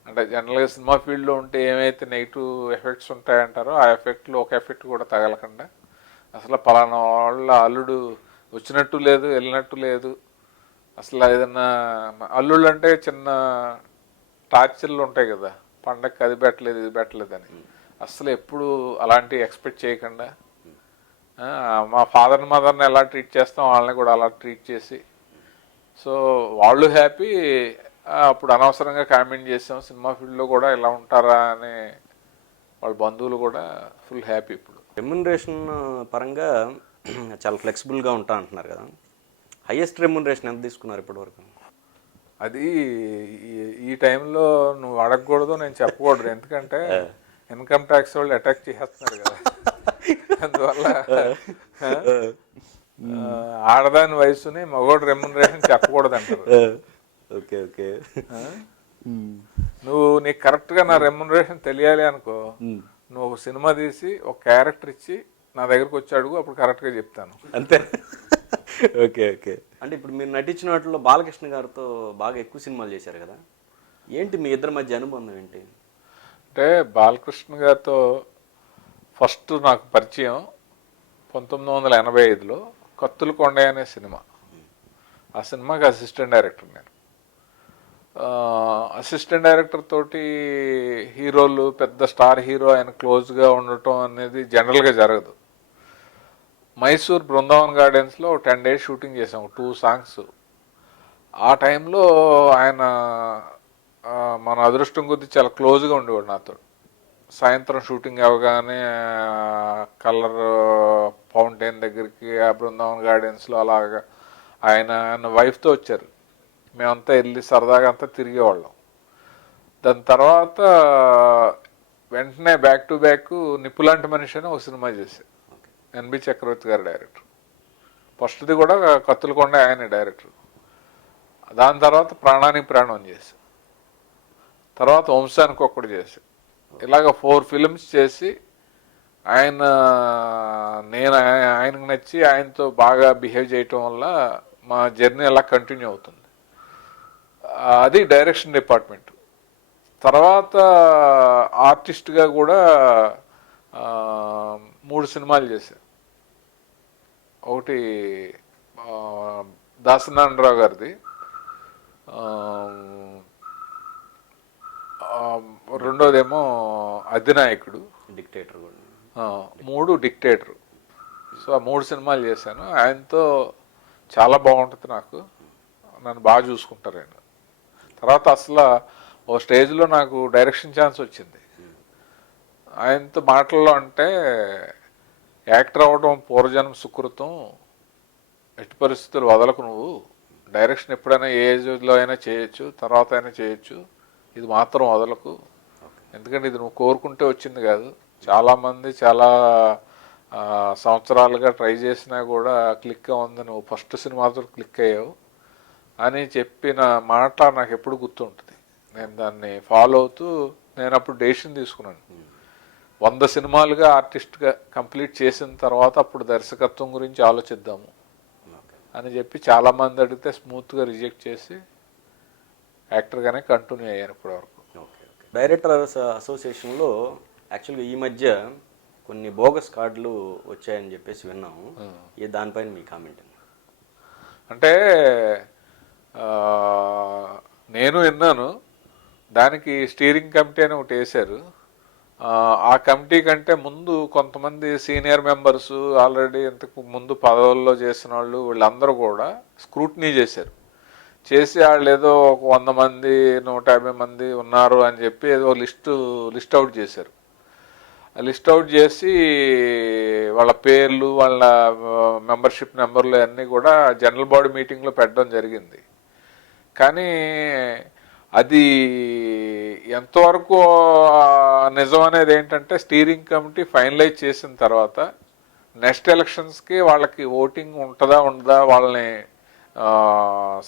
అంటే జనరల్గా సినిమా ఫీల్డ్లో ఉంటే ఏమైతే నెగిటివ్ ఎఫెక్ట్స్ ఉంటాయంటారో ఆ ఎఫెక్ట్లు ఒక ఎఫెక్ట్ కూడా తగలకుండా, అసలు పలానా వాళ్ళ అల్లుడు వచ్చినట్టు లేదు, వెళ్ళినట్టు లేదు. అసలు ఏదన్నా అల్లుళ్ళు అంటే చిన్న టార్చర్లు ఉంటాయి కదా, పండగకి అది పెట్టలేదు ఇది పెట్టలేదు అని, అసలు ఎప్పుడు అలాంటివి ఎక్స్పెక్ట్ చేయకుండా మా ఫాదర్ మదర్ని ఎలా ట్రీట్ చేస్తాం వాళ్ళని కూడా అలా ట్రీట్ చేసి, సో వాళ్ళు హ్యాపీ. అప్పుడు అనవసరంగా కామెంట్ చేసాం, సినిమా ఫీల్డ్లో కూడా ఇలా ఉంటారా అని వాళ్ళ బంధువులు కూడా ఫుల్ హ్యాపీ. ఇప్పుడు రెమ్యునరేషన్ పరంగా చాలా ఫ్లెక్సిబుల్గా ఉంటా అంటున్నారు కదా, హైయెస్ట్ రెమ్యునరేషన్ ఎంత తీసుకున్నారు ఇప్పటివరకు? అది ఈ టైంలో నువ్వు అడగకూడదు, నేను చెప్పకూడదు, ఎందుకంటే ఇన్కమ్ ట్యాక్స్ వాళ్ళు అటాక్ చేస్తున్నారు కదా. అందువల్ల ఆడదాని వయసుని మగోడు రెమ్యునరేషన్ చెప్పకూడదు అంటారు. Okay okay. నువ్వు నీకు కరెక్ట్గా నా రెమ్యునరేషన్ తెలియాలి అనుకో, నువ్వు ఒక సినిమా తీసి ఒక క్యారెక్టర్ ఇచ్చి నా దగ్గరకు వచ్చి అడుగు, అప్పుడు కరెక్ట్గా చెప్తాను. అంతే. Okay okay. అంటే ఇప్పుడు మీరు నటించిన వాటిలో బాలకృష్ణ గారితో బాగా ఎక్కువ సినిమాలు చేశారు కదా, ఏంటి మీ ఇద్దరి మధ్య అనుబంధం ఏంటి? అంటే బాలకృష్ణ గారితో ఫస్ట్ నాకు పరిచయం 1985లో కత్తుల కొండయ్య అనే సినిమా. ఆ సినిమాకి అసిస్టెంట్ డైరెక్టర్ నేను. అసిస్టెంట్ డైరెక్టర్ తోటి హీరోలు పెద్ద స్టార్ హీరో ఆయన క్లోజ్గా ఉండటం అనేది జనరల్గా జరగదు. మైసూర్ బృందావన్ గార్డెన్స్లో 10 days షూటింగ్ చేసాం, 2 songs. ఆ టైంలో ఆయన మన అదృష్టం కొద్దీ చాలా క్లోజ్గా ఉండేవాడు నాతో. సాయంత్రం షూటింగ్ అవగానే కలర్ ఫౌంటైన్ దగ్గరికి ఆ బృందావన్ గార్డెన్స్లో అలాగా ఆయన వైఫ్తో వచ్చారు. మేమంతా వెళ్ళి సరదాగా అంతా తిరిగేవాళ్ళం. దాని తర్వాత వెంటనే బ్యాక్ టు బ్యాక్ నిప్పులాంటి మనిషి అని ఒక సినిమా చేశారు, ఎన్బి చక్రవర్తి గారు డైరెక్టర్. ఫస్ట్ది కూడా కత్తులకొండ ఆయన డైరెక్టర్. దాని తర్వాత ప్రాణానికి ప్రాణం చేశారు, తర్వాత వంశానికి ఒక్కడు చేశారు. ఇలాగ 4 films చేసి నేను ఆయనకు నచ్చి ఆయనతో బాగా బిహేవ్ చేయటం వల్ల మా జర్నీ అలా కంటిన్యూ అవుతుంది. అది డైరెక్షన్ డిపార్ట్మెంట్. తర్వాత ఆర్టిస్ట్గా కూడా 3 సినిమాలు చేశాను. ఒకటి దాసనారాయణరావు గారిది, రెండోదేమో అధినాయకుడు, డిక్టేటర్ కూడా, 3 డిక్టేటర్. సో ఆ 3 సినిమాలు చేశాను. ఆయనతో చాలా బాగుంటుంది, నాకు నన్ను బాగా చూసుకుంటారు ఆయన. తర్వాత అసలు ఓ స్టేజ్లో నాకు డైరెక్షన్ ఛాన్స్ వచ్చింది. ఆయనతో మాటల్లో అంటే, యాక్టర్ అవ్వడం పూర్వజన్మ సుకృతం, ఎట్టి పరిస్థితులు వదలకు, నువ్వు డైరెక్షన్ ఎప్పుడైనా ఏ ఏజ్లో అయినా చేయొచ్చు, తర్వాత అయినా చేయొచ్చు, ఇది మాత్రం వదలకు, ఎందుకంటే ఇది నువ్వు కోరుకుంటే వచ్చింది కాదు, చాలామంది చాలా సంవత్సరాలుగా ట్రై చేసినా కూడా క్లిక్గా ఉంది, నువ్వు ఫస్ట్ సినిమాతో క్లిక్ అయ్యావు అని చెప్పిన మాట నాకు ఎప్పుడు గుర్తుంటుంది. నేను దాన్ని ఫాలో అవుతూ నేను అప్పుడు డెసిషన్ తీసుకున్నాను, 100 సినిమాలుగా ఆర్టిస్ట్గా కంప్లీట్ చేసిన తర్వాత అప్పుడు దర్శకత్వం గురించి ఆలోచిద్దాము అని చెప్పి చాలామంది అడిగితే స్మూత్గా రిజెక్ట్ చేసి యాక్టర్గానే కంటిన్యూ అయ్యాను ఇప్పటివరకు. డైరెక్టర్ అసోసియేషన్లో యాక్చువల్గా ఈ మధ్య కొన్ని బోగస్ కార్డులు వచ్చాయని చెప్పేసి విన్నాము. దానిపైన మీ కామెంట్ అండి. అంటే నేను విన్నాను, దానికి స్టీరింగ్ కమిటీ అని ఒకటి వేశారు. ఆ కమిటీ కంటే ముందు కొంతమంది సీనియర్ మెంబర్స్ ఆల్రెడీ ఇంతకు ముందు పదవుల్లో చేసిన వాళ్ళు వీళ్ళందరూ కూడా స్క్రూటినీ చేశారు. చేసి వాళ్ళు ఏదో ఒక 100 మంది 150 మంది ఉన్నారు అని చెప్పి ఏదో లిస్ట్ అవుట్ చేశారు. లిస్ట్ అవుట్ చేసి వాళ్ళ పేర్లు వాళ్ళ మెంబర్షిప్ నెంబర్లు అన్నీ కూడా జనరల్ బాడీ మీటింగ్లో పెట్టడం జరిగింది. కానీ అది ఎంతవరకు నిజం అనేది ఏంటంటే, స్టీరింగ్ కమిటీ ఫైనలైజ్ చేసిన తర్వాత నెక్స్ట్ ఎలక్షన్స్కి వాళ్ళకి ఓటింగ్ ఉంటుందా ఉండదా, వాళ్ళని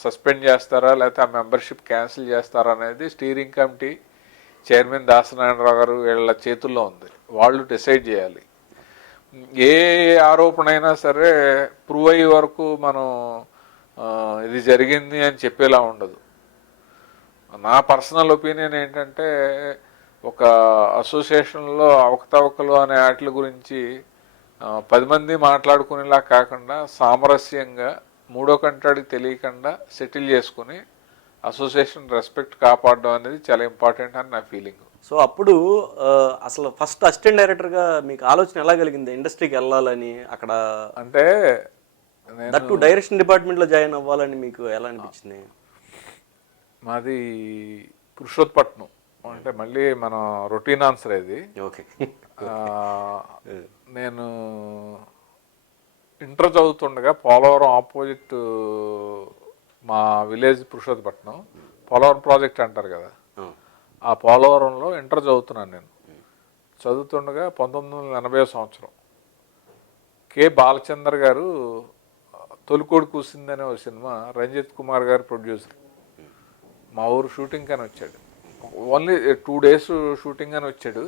సస్పెండ్ చేస్తారా లేకపోతే ఆ మెంబర్షిప్ క్యాన్సిల్ చేస్తారా అనేది స్టీరింగ్ కమిటీ చైర్మన్ దాసనారాయణరావు గారు వీళ్ళ చేతుల్లో ఉంది. వాళ్ళు డిసైడ్ చేయాలి. ఏ ఆరోపణ అయినా సరే ప్రూవ్ అయ్యే వరకు మనం ఇది జరిగింది అని చెప్పేలా ఉండదు. నా పర్సనల్ ఒపీనియన్ ఏంటంటే, ఒక అసోసియేషన్లో అవకతవకలు అనే వాటి గురించి 10 మంది మాట్లాడుకునేలా కాకుండా సామరస్యంగా మూడో కంటాడికి తెలియకుండా సెటిల్ చేసుకుని అసోసియేషన్ రెస్పెక్ట్ కాపాడడం అనేది చాలా ఇంపార్టెంట్ అని నా ఫీలింగ్. సో అప్పుడు అసలు ఫస్ట్ అసిస్టెంట్ డైరెక్టర్గా మీకు ఆలోచన ఎలా కలిగింది ఇండస్ట్రీకి వెళ్ళాలని? అక్కడ అంటే దట్టు డైరెక్షన్ డిపార్ట్మెంట్లో జాయిన్ అవ్వాలని మీకు ఎలా అనిపించింది? మాది పురుషోత్పట్నం, అంటే మళ్ళీ మన రొటీన్ ఆన్సర్ ఇది. ఓకే. నేను ఇంటర్ చదువుతుండగా పోలవరం ఆపోజిట్ మా విలేజ్ పురుషోత్పట్నం, పోలవరం ప్రాజెక్ట్ అంటారు కదా, ఆ పోలవరంలో ఇంటర్ చదువుతున్నాను నేను. చదువుతుండగా 1980 సంవత్సరం కె బాలచందర్ గారు తొలికోడి కూసిందనే ఒక సినిమా రంజిత్ కుమార్ గారు ప్రొడ్యూసర్, మా ఊరు షూటింగ్ అని వచ్చాడు. ఓన్లీ 2 days షూటింగ్ అని వచ్చాడు.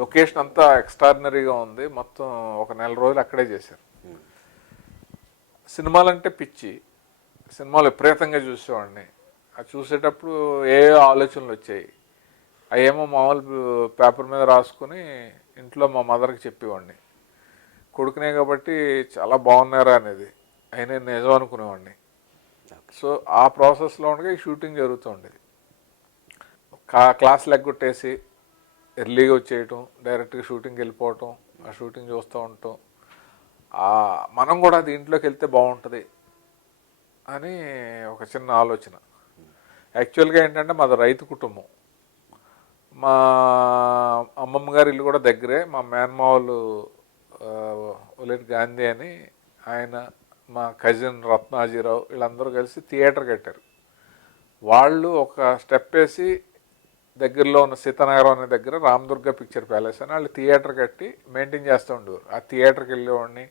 లొకేషన్ అంతా ఎక్స్ట్రాడినరీగా ఉంది. మొత్తం ఒక 1 నెల రోజులు అక్కడే చేశారు. సినిమాలంటే పిచ్చి, సినిమాలు విపరీతంగా చూసేవాడిని. అది చూసేటప్పుడు ఏ ఆలోచనలు వచ్చాయి, అవేమో మామూలు పేపర్ మీద రాసుకుని ఇంట్లో మా మదర్కి చెప్పేవాడిని. కొడుకునే కాబట్టి చాలా బాగున్నారా అనేది అయినా నిజం అనుకునేవాడిని. సో ఆ ప్రాసెస్లో ఉండగా ఈ షూటింగ్ జరుగుతూ ఉండేది. క్లాసులు ఎగ్గొట్టేసి ఎర్లీగా వచ్చేయటం, డైరెక్ట్గా షూటింగ్కి వెళ్ళిపోవటం, ఆ షూటింగ్ చూస్తూ ఉండటం, మనం కూడా దీంట్లోకి వెళ్తే బాగుంటుంది అని ఒక చిన్న ఆలోచన. యాక్చువల్గా ఏంటంటే మాది రైతు కుటుంబం. మా అమ్మమ్మ గారి ఇల్లు కూడా దగ్గరే. మా మేనమావలు ఒలేటి గాంధీ అని ఆయన, మా కజిన్ రత్నాజీరావు వీళ్ళందరూ కలిసి థియేటర్ కట్టారు. వాళ్ళు ఒక స్టెప్ వేసి దగ్గరలో ఉన్న సీతానగరం అనే దగ్గర రామదుర్గ పిక్చర్ ప్యాలెస్ అని వాళ్ళు థియేటర్ కట్టి మెయింటైన్ చేస్తూ ఉండేవారు. ఆ థియేటర్కి వెళ్ళేవాడిని,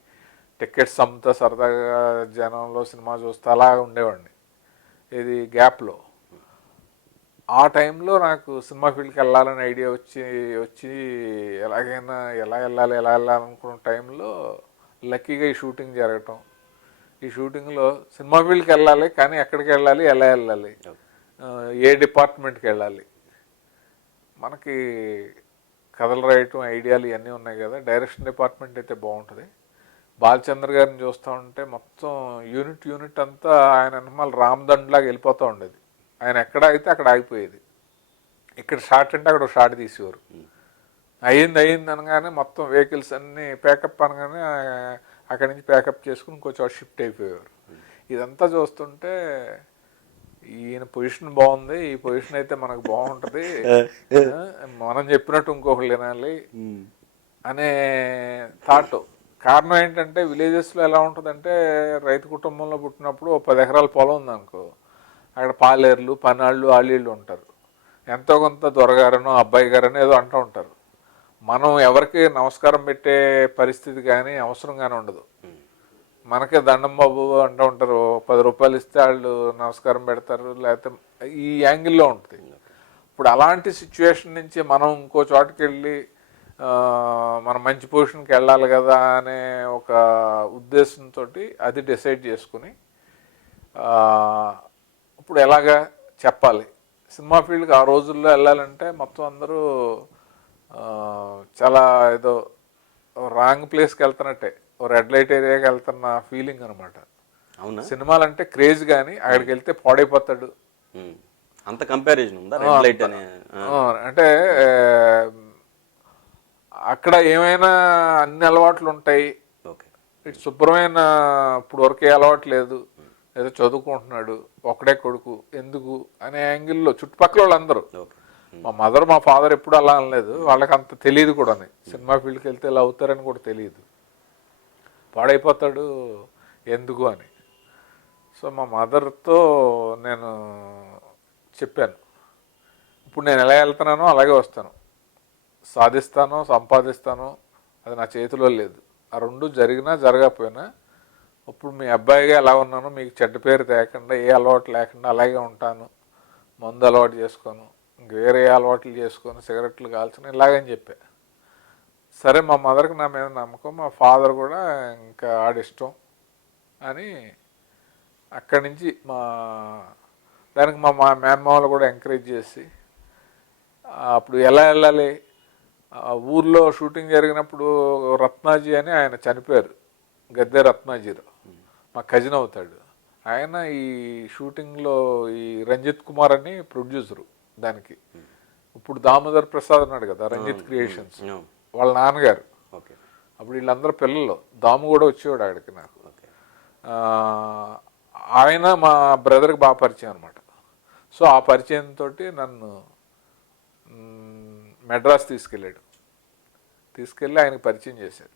టికెట్స్ అమ్ముతా సరదాగా జనంలో సినిమా చూస్తూ అలా ఉండేవాడిని. ఇది గ్యాప్లో ఆ టైంలో నాకు సినిమా ఫీల్డ్కి వెళ్ళాలని ఐడియా వచ్చి ఎలాగైనా ఎలా వెళ్ళాలనుకున్న టైంలో లక్కీగా ఈ షూటింగ్ జరగటం. ఈ షూటింగ్లో సినిమా ఫీల్డ్కి వెళ్ళాలి, కానీ ఎక్కడికి వెళ్ళాలి, ఎలా వెళ్ళాలి, ఏ డిపార్ట్మెంట్కి వెళ్ళాలి, మనకి కథలు రాయటం ఐడియాలు ఇవన్నీ ఉన్నాయి కదా, డైరెక్షన్ డిపార్ట్మెంట్ అయితే బాగుంటుంది. బాలచంద్ర గారిని చూస్తూ ఉంటే మొత్తం యూనిట్ అంతా ఆయన వెనకాల రామదండ్లాగా వెళ్ళిపోతూ ఉండేది. ఆయన ఎక్కడ అయితే అక్కడ ఆగిపోయేది. ఇక్కడ షార్ట్ అంటే అక్కడ షార్ట్ తీసేవారు. అయ్యింది అనగానే మొత్తం వెహికల్స్ అన్నీ ప్యాకప్ అనగానే అక్కడి నుంచి ప్యాకప్ చేసుకుని కొంచెం షిఫ్ట్ అయిపోయేవారు. ఇదంతా చూస్తుంటే ఈయన పొజిషన్ బాగుంది, ఈ పొజిషన్ అయితే మనకు బాగుంటుంది, మనం చెప్పినట్టు ఇంకొకరు వినాలి అనే థాట్. కారణం ఏంటంటే విలేజెస్లో ఎలా ఉంటుందంటే, రైతు కుటుంబంలో పుట్టినప్పుడు 10 ఎకరాల పొలం ఉందనుకో, అక్కడ పాలేర్లు పనాళ్ళు ఆళ్ళీళ్ళు ఉంటారు. ఎంతో కొంత దొరగారనో అబ్బాయి గారనో ఏదో అంటూ ఉంటారు. మనం ఎవరికి నమస్కారం పెట్టే పరిస్థితి కానీ అవసరం కానీ ఉండదు. మనకే దండం బాబు అంటూ ఉంటారు. 10 రూపాయలు ఇస్తే వాళ్ళు నమస్కారం పెడతారు, లేకపోతే ఈ యాంగిల్లో ఉంటుంది. ఇప్పుడు అలాంటి సిచ్యువేషన్ నుంచి మనం ఇంకో చోటుకి వెళ్ళి మనం మంచి పొజిషన్కి వెళ్ళాలి కదా అనే ఒక ఉద్దేశంతో అది డిసైడ్ చేసుకుని ఇప్పుడు ఎలాగా చెప్పాలి సినిమా ఫీల్డ్కి. ఆ రోజుల్లో వెళ్ళాలంటే మొత్తం అందరూ చాలా ఏదో రాంగ్ ప్లేస్కి వెళ్తున్నట్టే, ఓ రెడ్ లైట్ ఏరియాకి వెళ్తున్న ఫీలింగ్ అనమాట. అవునా? సినిమాలు అంటే క్రేజ్ కానీ అక్కడికి వెళ్తే పాడైపోతాడు. అంత కంపారిజన్ ఉందా రెడ్ లైట్ అనే? అంటే అక్కడ ఏమైనా అన్ని అలవాట్లు ఉంటాయి. ఓకే. ఇటు శుభ్రమైన ఇప్పుడు వరకే అలవాటు లేదు, ఏదో చదువుకుంటున్నాడు, ఒకడే కొడుకు ఎందుకు అనే యాంగిల్లో చుట్టుపక్కల వాళ్ళందరూ, ఓకే. మా మదర్ మా ఫాదర్ ఎప్పుడు అలా అనలేదు, వాళ్ళకి అంత తెలియదు కూడా, సినిమా ఫీల్డ్కి వెళ్తే ఇలా అవుతారని కూడా తెలియదు, పాడైపోతాడు ఎందుకు అని. సో మా మదర్తో నేను చెప్పాను, ఇప్పుడు నేను ఎలా వెళ్తున్నానో అలాగే వస్తాను, సాధిస్తానో సంపాదిస్తానో అది నా చేతిలో లేదు, ఆ రెండు జరిగినా జరగకపోయినా ఇప్పుడు మీ అబ్బాయిగా ఎలా ఉన్నానో మీకు చెడ్డ పేరు తేకుండా ఏ అలవాటు లేకుండా అలాగే ఉంటాను, మందు అలవాటు చేసుకోను, ఇంక వేరే అలవాట్లు చేసుకొని సిగరెట్లు కాల్చుని ఇలాగని చెప్పా. సరే మా మదర్కి నా మీద నమ్మకం, మా ఫాదర్ కూడా ఇంకా ఆడిష్టం అని అక్కడి నుంచి దానికి మా మేనమామలు కూడా ఎంకరేజ్ చేసి, అప్పుడు ఎలా వెళ్ళాలి, ఊర్లో షూటింగ్ జరిగినప్పుడు రత్నాజీ అని ఆయన చనిపోయారు, గద్దె రత్నాజీరావు, మా కజిన్ అవుతాడు ఆయన. ఈ షూటింగ్లో ఈ రంజిత్ కుమార్ అని ప్రొడ్యూసరు దానికి, ఇప్పుడు దామోదర్ ప్రసాద్ ఉన్నాడు కదా రంజిత్ క్రియేషన్స్, వాళ్ళ నాన్నగారు. అప్పుడు వీళ్ళందరూ పిల్లలు, దాము కూడా వచ్చేవాడు ఆడికి నాకు. ఆయన మా బ్రదర్కి బాగా పరిచయం అనమాట. సో ఆ పరిచయంతో నన్ను మెడ్రాస్ తీసుకెళ్ళి ఆయనకు పరిచయం చేశాడు.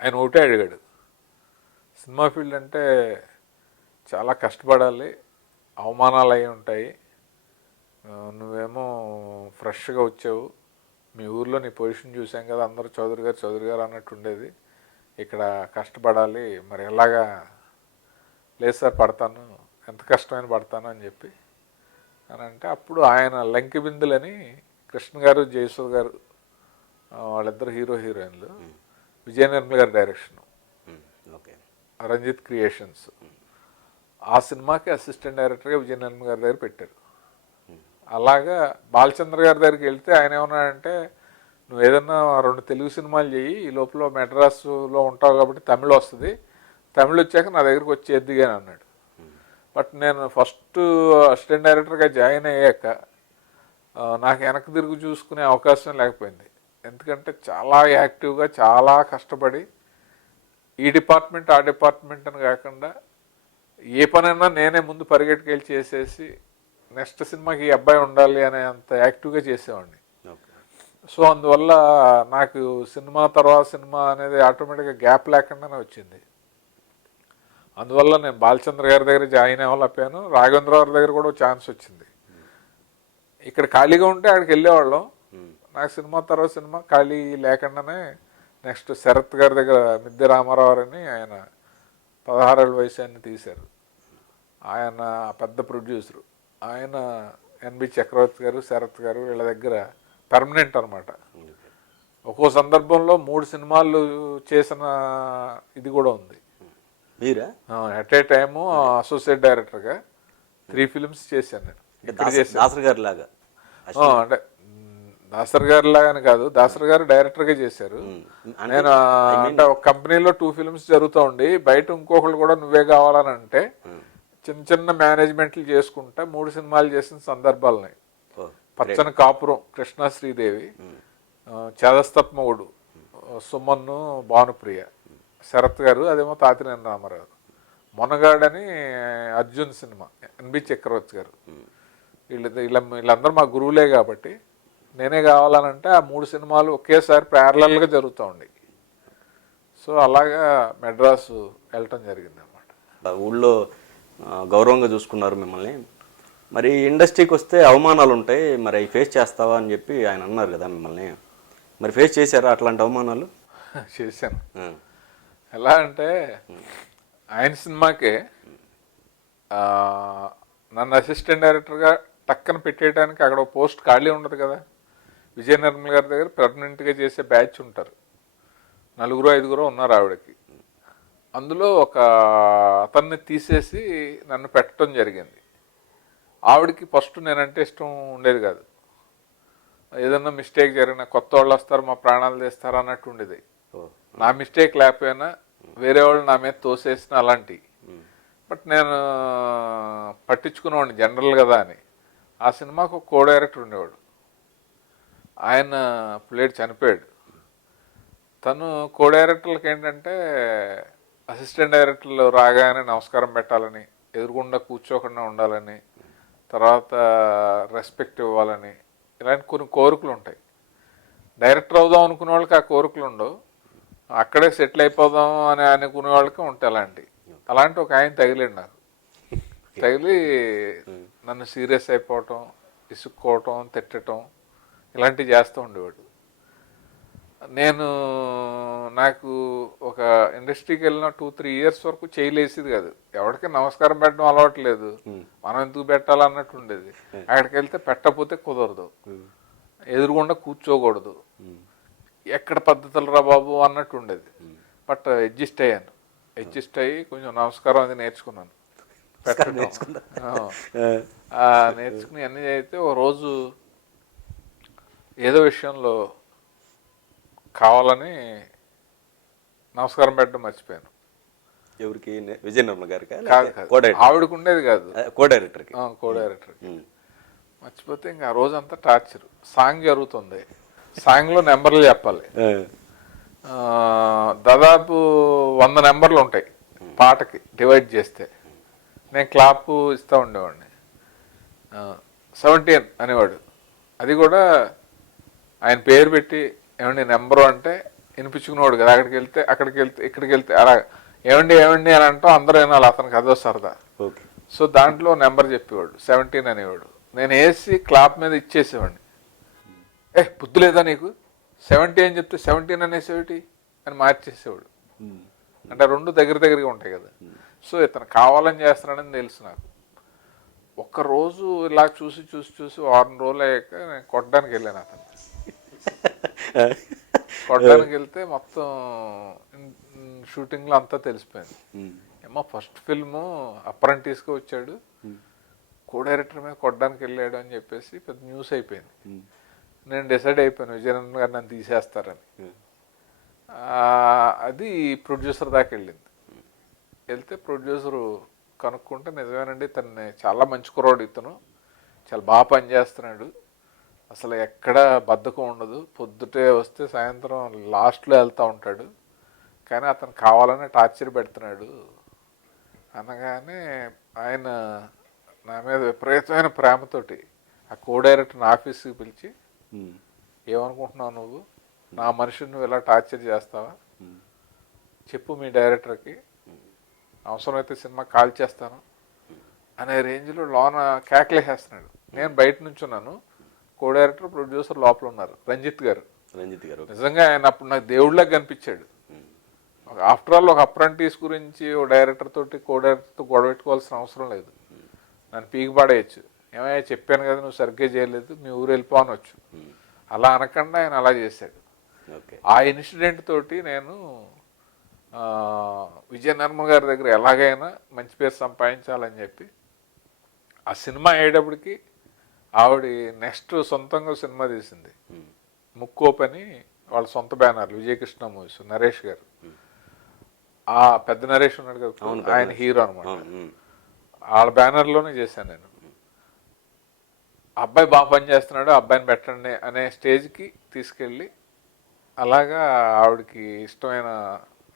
ఆయన ఒకటే అడిగాడు, సినిమా ఫీల్డ్ అంటే చాలా కష్టపడాలి, అవమానాలు అయి ఉంటాయి, నువ్వేమో ఫ్రెష్గా వచ్చావు, మీ ఊర్లో నీ పొజిషన్ చూసాం కదా, అందరూ చౌదరి గారు అన్నట్టు ఉండేది, ఇక్కడ కష్టపడాలి, మరి ఎలాగా, లేదు సార్ పడతాను, ఎంత కష్టమైన పడతాను అని చెప్పి అని అంటే, అప్పుడు ఆయన లంకి బిందులని కృష్ణ గారు జయసూర్ గారు వాళ్ళిద్దరు హీరోయిన్లు, విజయ నిర్మల్ గారి డైరెక్షను, రంజిత్ క్రియేషన్స్, ఆ సినిమాకి అసిస్టెంట్ డైరెక్టర్గా విజయ నిర్మల్ గారి దగ్గర పెట్టారు. అలాగా బాలచంద్ర గారి దగ్గరికి వెళ్తే ఆయన ఏమన్నాడంటే, నువ్వు ఏదన్నా 2 తెలుగు సినిమాలు చేయి, ఈ లోపల మెడ్రాస్లో ఉంటావు కాబట్టి తమిళ్ వస్తుంది, తమిళ్ వచ్చాక నా దగ్గరికి వచ్చి ఎద్దుగాని అన్నాడు. బట్ నేను ఫస్ట్ అసిస్టెంట్ డైరెక్టర్గా జాయిన్ అయ్యాక నాకు వెనక్కి తిరిగి చూసుకునే అవకాశం లేకపోయింది. ఎందుకంటే చాలా యాక్టివ్గా చాలా కష్టపడి ఈ డిపార్ట్మెంట్ ఆ డిపార్ట్మెంట్ అని కాకుండా ఏ పనైనా నేనే ముందు పరిగెట్టుకెళ్ళి చేసేసి నెక్స్ట్ సినిమాకి ఈ అబ్బాయి ఉండాలి అనే అంత యాక్టివ్గా చేసేవాడిని. సో అందువల్ల నాకు సినిమా తర్వాత సినిమా అనేది ఆటోమేటిక్గా గ్యాప్ లేకుండానే వచ్చింది. అందువల్ల నేను బాలచంద్ర గారి దగ్గర జాయిన్ అవ్వలేకపోయాను. రాఘవేంద్ర గారి దగ్గర కూడా ఛాన్స్ వచ్చింది. ఇక్కడ ఖాళీగా ఉంటే అక్కడికి వెళ్ళేవాళ్ళం. నాకు సినిమా తర్వాత సినిమా ఖాళీ లేకుండానే నెక్స్ట్ శరత్ గారి దగ్గర మిద్దె రామారావు అని ఆయన 16 ఏళ్ళ వయసు అని తీశారు. ఆయన పెద్ద ప్రొడ్యూసరు. ఆయన ఎన్బి చక్రవర్తి గారు, శరత్ గారు వీళ్ళ దగ్గర పర్మనెంట్ అనమాట. ఒక్కో సందర్భంలో 3 సినిమాలు చేసిన ఇది కూడా ఉంది. మీరా? ఎట్ ఏ టైము అసోసియేట్ డైరెక్టర్గా 3 ఫిల్మ్స్ చేశాను నేను. దాసర్ గారి లాగా అంటే దాసర్ గారి లాగానే కాదు, దాసర్ గారు డైరెక్టర్గా చేశారు. నేను అంటే ఒక కంపెనీలో 2 ఫిల్మ్స్ జరుగుతూ ఉండి బయట ఇంకొకళ్ళు కూడా నువ్వే కావాలని అంటే చిన్న చిన్న మేనేజ్మెంట్లు చేసుకుంటా 3 సినిమాలు చేసిన సందర్భాలున్నాయి. పచ్చని కాపురం కృష్ణ శ్రీదేవి, చేదస్తప్ మొగుడు సుమన్ను భానుప్రియ, శరత్ గారు, అదేమో తాతినేని రామారావు, మొనగాడని అర్జున్ సినిమా ఎన్బి చక్రవర్తి గారు. వీళ్ళందరూ మా గురువులే కాబట్టి నేనే కావాలనంటే ఆ 3 సినిమాలు ఒకేసారి ప్యారలల్గా జరుగుతూ ఉండేవి. సో అలాగా మెడ్రాసు వెళ్ళటం జరిగింది అన్నమాట. ఊళ్ళో గౌరవంగా చూసుకున్నారు మిమ్మల్ని. మరి ఇండస్ట్రీకి వస్తే అవమానాలు ఉంటాయి, మరి అవి ఫేస్ చేస్తావా అని చెప్పి ఆయన అన్నారు కదా మిమ్మల్ని. మరి ఫేస్ చేశారా అట్లాంటి అవమానాలు? చేశాను. ఎలా అంటే ఆయన సినిమాకే నన్ను అసిస్టెంట్ డైరెక్టర్గా టక్కన పెట్టేయడానికి అక్కడ పోస్ట్ ఖాళీ ఉండదు కదా. విజయ నిర్మల్ గారి దగ్గర పర్మనెంట్గా చేసే బ్యాచ్ ఉంటారు, 4-5 ఉన్నారు ఆవిడకి. అందులో ఒక అతన్ని తీసేసి నన్ను పెట్టడం జరిగింది. ఆవిడకి ఫస్ట్ నేనంటే ఇష్టం ఉండేది కాదు. ఏదన్నా మిస్టేక్ జరిగిన కొత్త వాళ్ళు వస్తారు మా ప్రాణాలు తీస్తారు అన్నట్టు ఉండేది. నా మిస్టేక్ లేకపోయినా వేరే వాళ్ళు నా మీద తోసేసిన అలాంటివి. బట్ నేను పట్టించుకునేవాడిని జనరల్ కదా అని. ఆ సినిమాకు ఒక కో డైరెక్టర్ ఉండేవాడు, ఆయన ప్లేట్ చనిపోయాడు. తను కో డైరెక్టర్లకి ఏంటంటే అసిస్టెంట్ డైరెక్టర్లు రాగానే నమస్కారం పెట్టాలని, ఎదురుగుండా కూర్చోకుండా ఉండాలని, తర్వాత రెస్పెక్ట్ ఇవ్వాలని, ఇలాంటి కొన్ని కోరికలు ఉంటాయి. డైరెక్టర్ అవుదాం అనుకునే వాళ్ళకి ఆ కోరికలు ఉండవు, అక్కడే సెటిల్ అయిపోదాం అని అనుకునే వాళ్ళకి ఉంటాయి అలాంటి ఒక ఆయన తగిలేడు నాకు. తగిలి నన్ను సీరియస్ అయిపోవటం, ఇసుక్కోవటం, తిట్టడం ఇలాంటివి చేస్తూ ఉండేవాడు. నాకు ఒక ఇండస్ట్రీకి వెళ్ళిన 2-3 ఇయర్స్ వరకు చేయలేసేది కాదు. ఎవరికి నమస్కారం పెట్టడం అలవాట్లేదు, మనం ఎందుకు పెట్టాలన్నట్టు ఉండేది. అక్కడికి వెళ్తే పెట్టకపోతే కుదరదు, ఎదురుగుండా కూర్చోకూడదు, ఎక్కడ పద్ధతులు రా బాబు అన్నట్టు ఉండేది. బట్ అడ్జస్ట్ అయ్యి కొంచెం నమస్కారం అది నేర్చుకున్నాను. నేర్చుకుని అన్నీ అయితే ఓ రోజు ఏదో విషయంలో కావాలని నమస్కారం పెట్టడం మర్చిపోయాను. ఎవరికి? విజయ నిర్మల గారికి? ఆవిడకు ఉండేది కాదు, కో డైరెక్టర్కి. మర్చిపోతే ఇంకా ఆ రోజంతా టార్చర్. సాంగ్ జరుగుతుంది, సాంగ్లో నెంబర్లు చెప్పాలి. దాదాపు 100 నెంబర్లు ఉంటాయి పాటకి డివైడ్ చేస్తే. నేను క్లాప్ ఇస్తూ ఉండేవాడిని. 17 అనేవాడు, అది కూడా ఆయన పేరు పెట్టి ఏమండి నెంబరు అంటే వినిపించుకునేవాడు కదా. అక్కడికి వెళ్తే ఇక్కడికి వెళ్తే అలా ఏమండి అని అంటాం, అందరూ వినాలి, అతనికి అదో సరదా. సో దాంట్లో నెంబర్ చెప్పేవాడు, 17 అనేవాడు. నేను వేసి క్లాప్ మీద ఇచ్చేసేవాడిని. బుద్ధి లేదా నీకు, 70 అని చెప్తే 17 అనేసేవిటి అని మార్చేసేవాడు. అంటే రెండు దగ్గరగా ఉంటాయి కదా. సో ఇతను కావాలని చేస్తున్నాడని తెలుసు నాకు. ఒక్కరోజు ఇలా చూసి వారం రోజులు అయ్యాక నేను కొట్టడానికి వెళ్ళాను అతను. కొట్టడానికి వెళ్తే మొత్తం షూటింగ్లో అంతా తెలిసిపోయింది. ఏమో ఫస్ట్ ఫిల్ము అప్రెంటిస్గా వచ్చాడు, కో డైరెక్టర్ మీద కొట్టడానికి వెళ్ళాడు అని చెప్పేసి పెద్ద న్యూస్ అయిపోయింది. నేను డిసైడ్ అయిపోయాను విజయనగరం గారు నన్ను తీసేస్తారని. అది ప్రొడ్యూసర్ దాకా వెళ్ళింది. వెళ్తే ప్రొడ్యూసరు కనుక్కుంటే నిజమేనండి, తను చాలా మంచి కుర్రాడు, ఇతను చాలా బాగా పనిచేస్తున్నాడు, అసలు ఎక్కడ బద్ధకం ఉండదు, పొద్దుటే వస్తే సాయంత్రం లాస్ట్లో వెళ్తూ ఉంటాడు, కానీ అతను కావాలనే టార్చర్ పెడుతున్నాడు అనగానే ఆయన నా మీద విపరీతమైన ప్రేమతోటి ఆ కో డైరెక్టర్ని ఆఫీస్కి పిలిచి, ఏమనుకుంటున్నావు నువ్వు, నా మనిషిని నువ్వు ఇలా టార్చర్ చేస్తావా, చెప్పు మీ డైరెక్టర్కి, అవసరమైతే సినిమా కాల్ చేస్తాను అనే రేంజ్లో లోన కేకలేసేస్తున్నాడు. నేను బయట నుంచి ఉన్నాను, కో డైరెక్టర్ ప్రొడ్యూసర్ లోపల ఉన్నారు, రంజిత్ గారు. నిజంగా ఆయన అప్పుడు నాకు దేవుళ్ళకి కనిపించాడు. ఆఫ్టర్ ఆల్ ఒక అప్రెంటిస్ గురించి ఓ డైరెక్టర్ తోటి కో డైరెక్టర్తో గొడవ పెట్టుకోవాల్సిన అవసరం లేదు, నన్ను పీకి పడేయచ్చు. ఏమయ్యా చెప్పాను కదా నువ్వు సరిగ్గా చేయలేదు, మీ ఊరు వెళ్ళిపోనొచ్చు, అలా అనకుండా ఆయన అలా చేశాడు. ఆ ఇన్సిడెంట్ తోటి నేను విజయ నిర్మల గారి దగ్గర ఎలాగైనా మంచి పేరు సంపాదించాలని చెప్పి ఆ సినిమా అయ్యేటప్పటికి ఆవిడ నెక్స్ట్ సొంతంగా సినిమా తీసింది, ముక్కోప్ అని, వాళ్ళ సొంత బ్యానర్లు, విజయకృష్ణ మూవీస్, నరేష్ గారు. ఆ పెద్ద నరేష్ ఉన్నాడు కదా, ఆయన హీరో అనమాట. వాళ్ళ బ్యానర్లోనే చేశాను నేను. అబ్బాయి బాగా పనిచేస్తున్నాడు, అబ్బాయిని పెట్టండి అనే స్టేజ్కి తీసుకెళ్ళి అలాగా ఆవిడకి ఇష్టమైన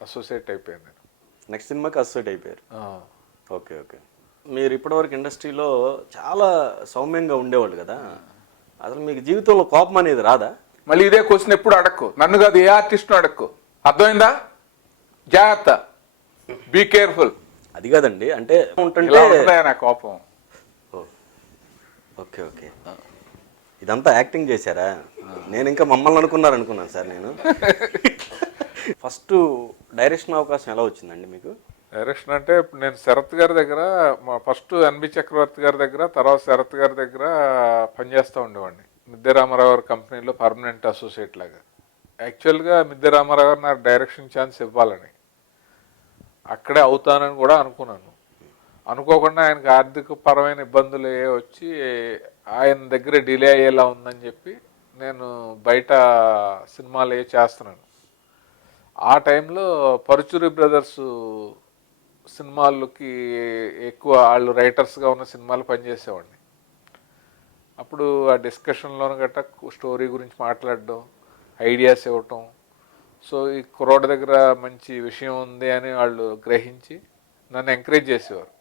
అసోసియేట్ అయిపోయాను నేను. నెక్స్ట్ సినిమాకి అసోసియేట్ అయిపోయారు. ఓకే. మీరు ఇప్పటివరకు ఇండస్ట్రీలో చాలా సౌమ్యంగా ఉండేవాళ్ళు కదా, అసలు మీకు జీవితంలో కోపం అనేది రాదా? మళ్ళీ ఇదే క్వశ్చన్ ఎప్పుడు అడక్కు, నన్ను కాదు ఏ ఆర్టిస్ట్ను అడక్కు, అర్థమైందా? జాగ్రత్త, బీ కేర్ఫుల్. అది కాదండి, అంటే ఉంటుంటే నా కోపం. ఓకే. ఇదంతా యాక్టింగ్ చేశారా? నేను ఇంకా మమ్మల్ని అనుకున్నాను సార్ నేను. ఫస్ట్ డైరెక్షన్ అవకాశం ఎలా వచ్చిందండి మీకు? డైరెక్షన్ అంటే ఇప్పుడు నేను శరత్ గారి దగ్గర, ఫస్ట్ ఎన్బి చక్రవర్తి గారి దగ్గర, తర్వాత శరత్ గారి దగ్గర పనిచేస్తూ ఉండేవాడిని. మిద్దె రామారావు గారి కంపెనీలో పర్మనెంట్ అసోసియేట్ లాగా. యాక్చువల్గా మిద్దె రామారావు గారు నాకు డైరెక్షన్ ఛాన్స్ ఇవ్వాలని, అక్కడే అవుతానని కూడా అనుకున్నాను. అనుకోకుండా ఆయనకు ఆర్థిక పరమైన ఇబ్బందులు వచ్చి ఆయన దగ్గర డిలే అయ్యేలా ఉందని చెప్పి నేను బయట సినిమాలు చేస్తున్నాను. ఆ టైంలో పరుచూరి బ్రదర్స్ సినిమాలకి ఎక్కువ వాళ్ళు రైటర్స్గా ఉన్న సినిమాలు పనిచేసేవాడిని. అప్పుడు ఆ డిస్కషన్లోనూ గట్రా స్టోరీ గురించి మాట్లాడడం, ఐడియాస్ ఇవ్వటం. సో ఈ కుర్రోడి దగ్గర మంచి విషయం ఉంది అని వాళ్ళు గ్రహించి నన్ను ఎంకరేజ్ చేసేవారు.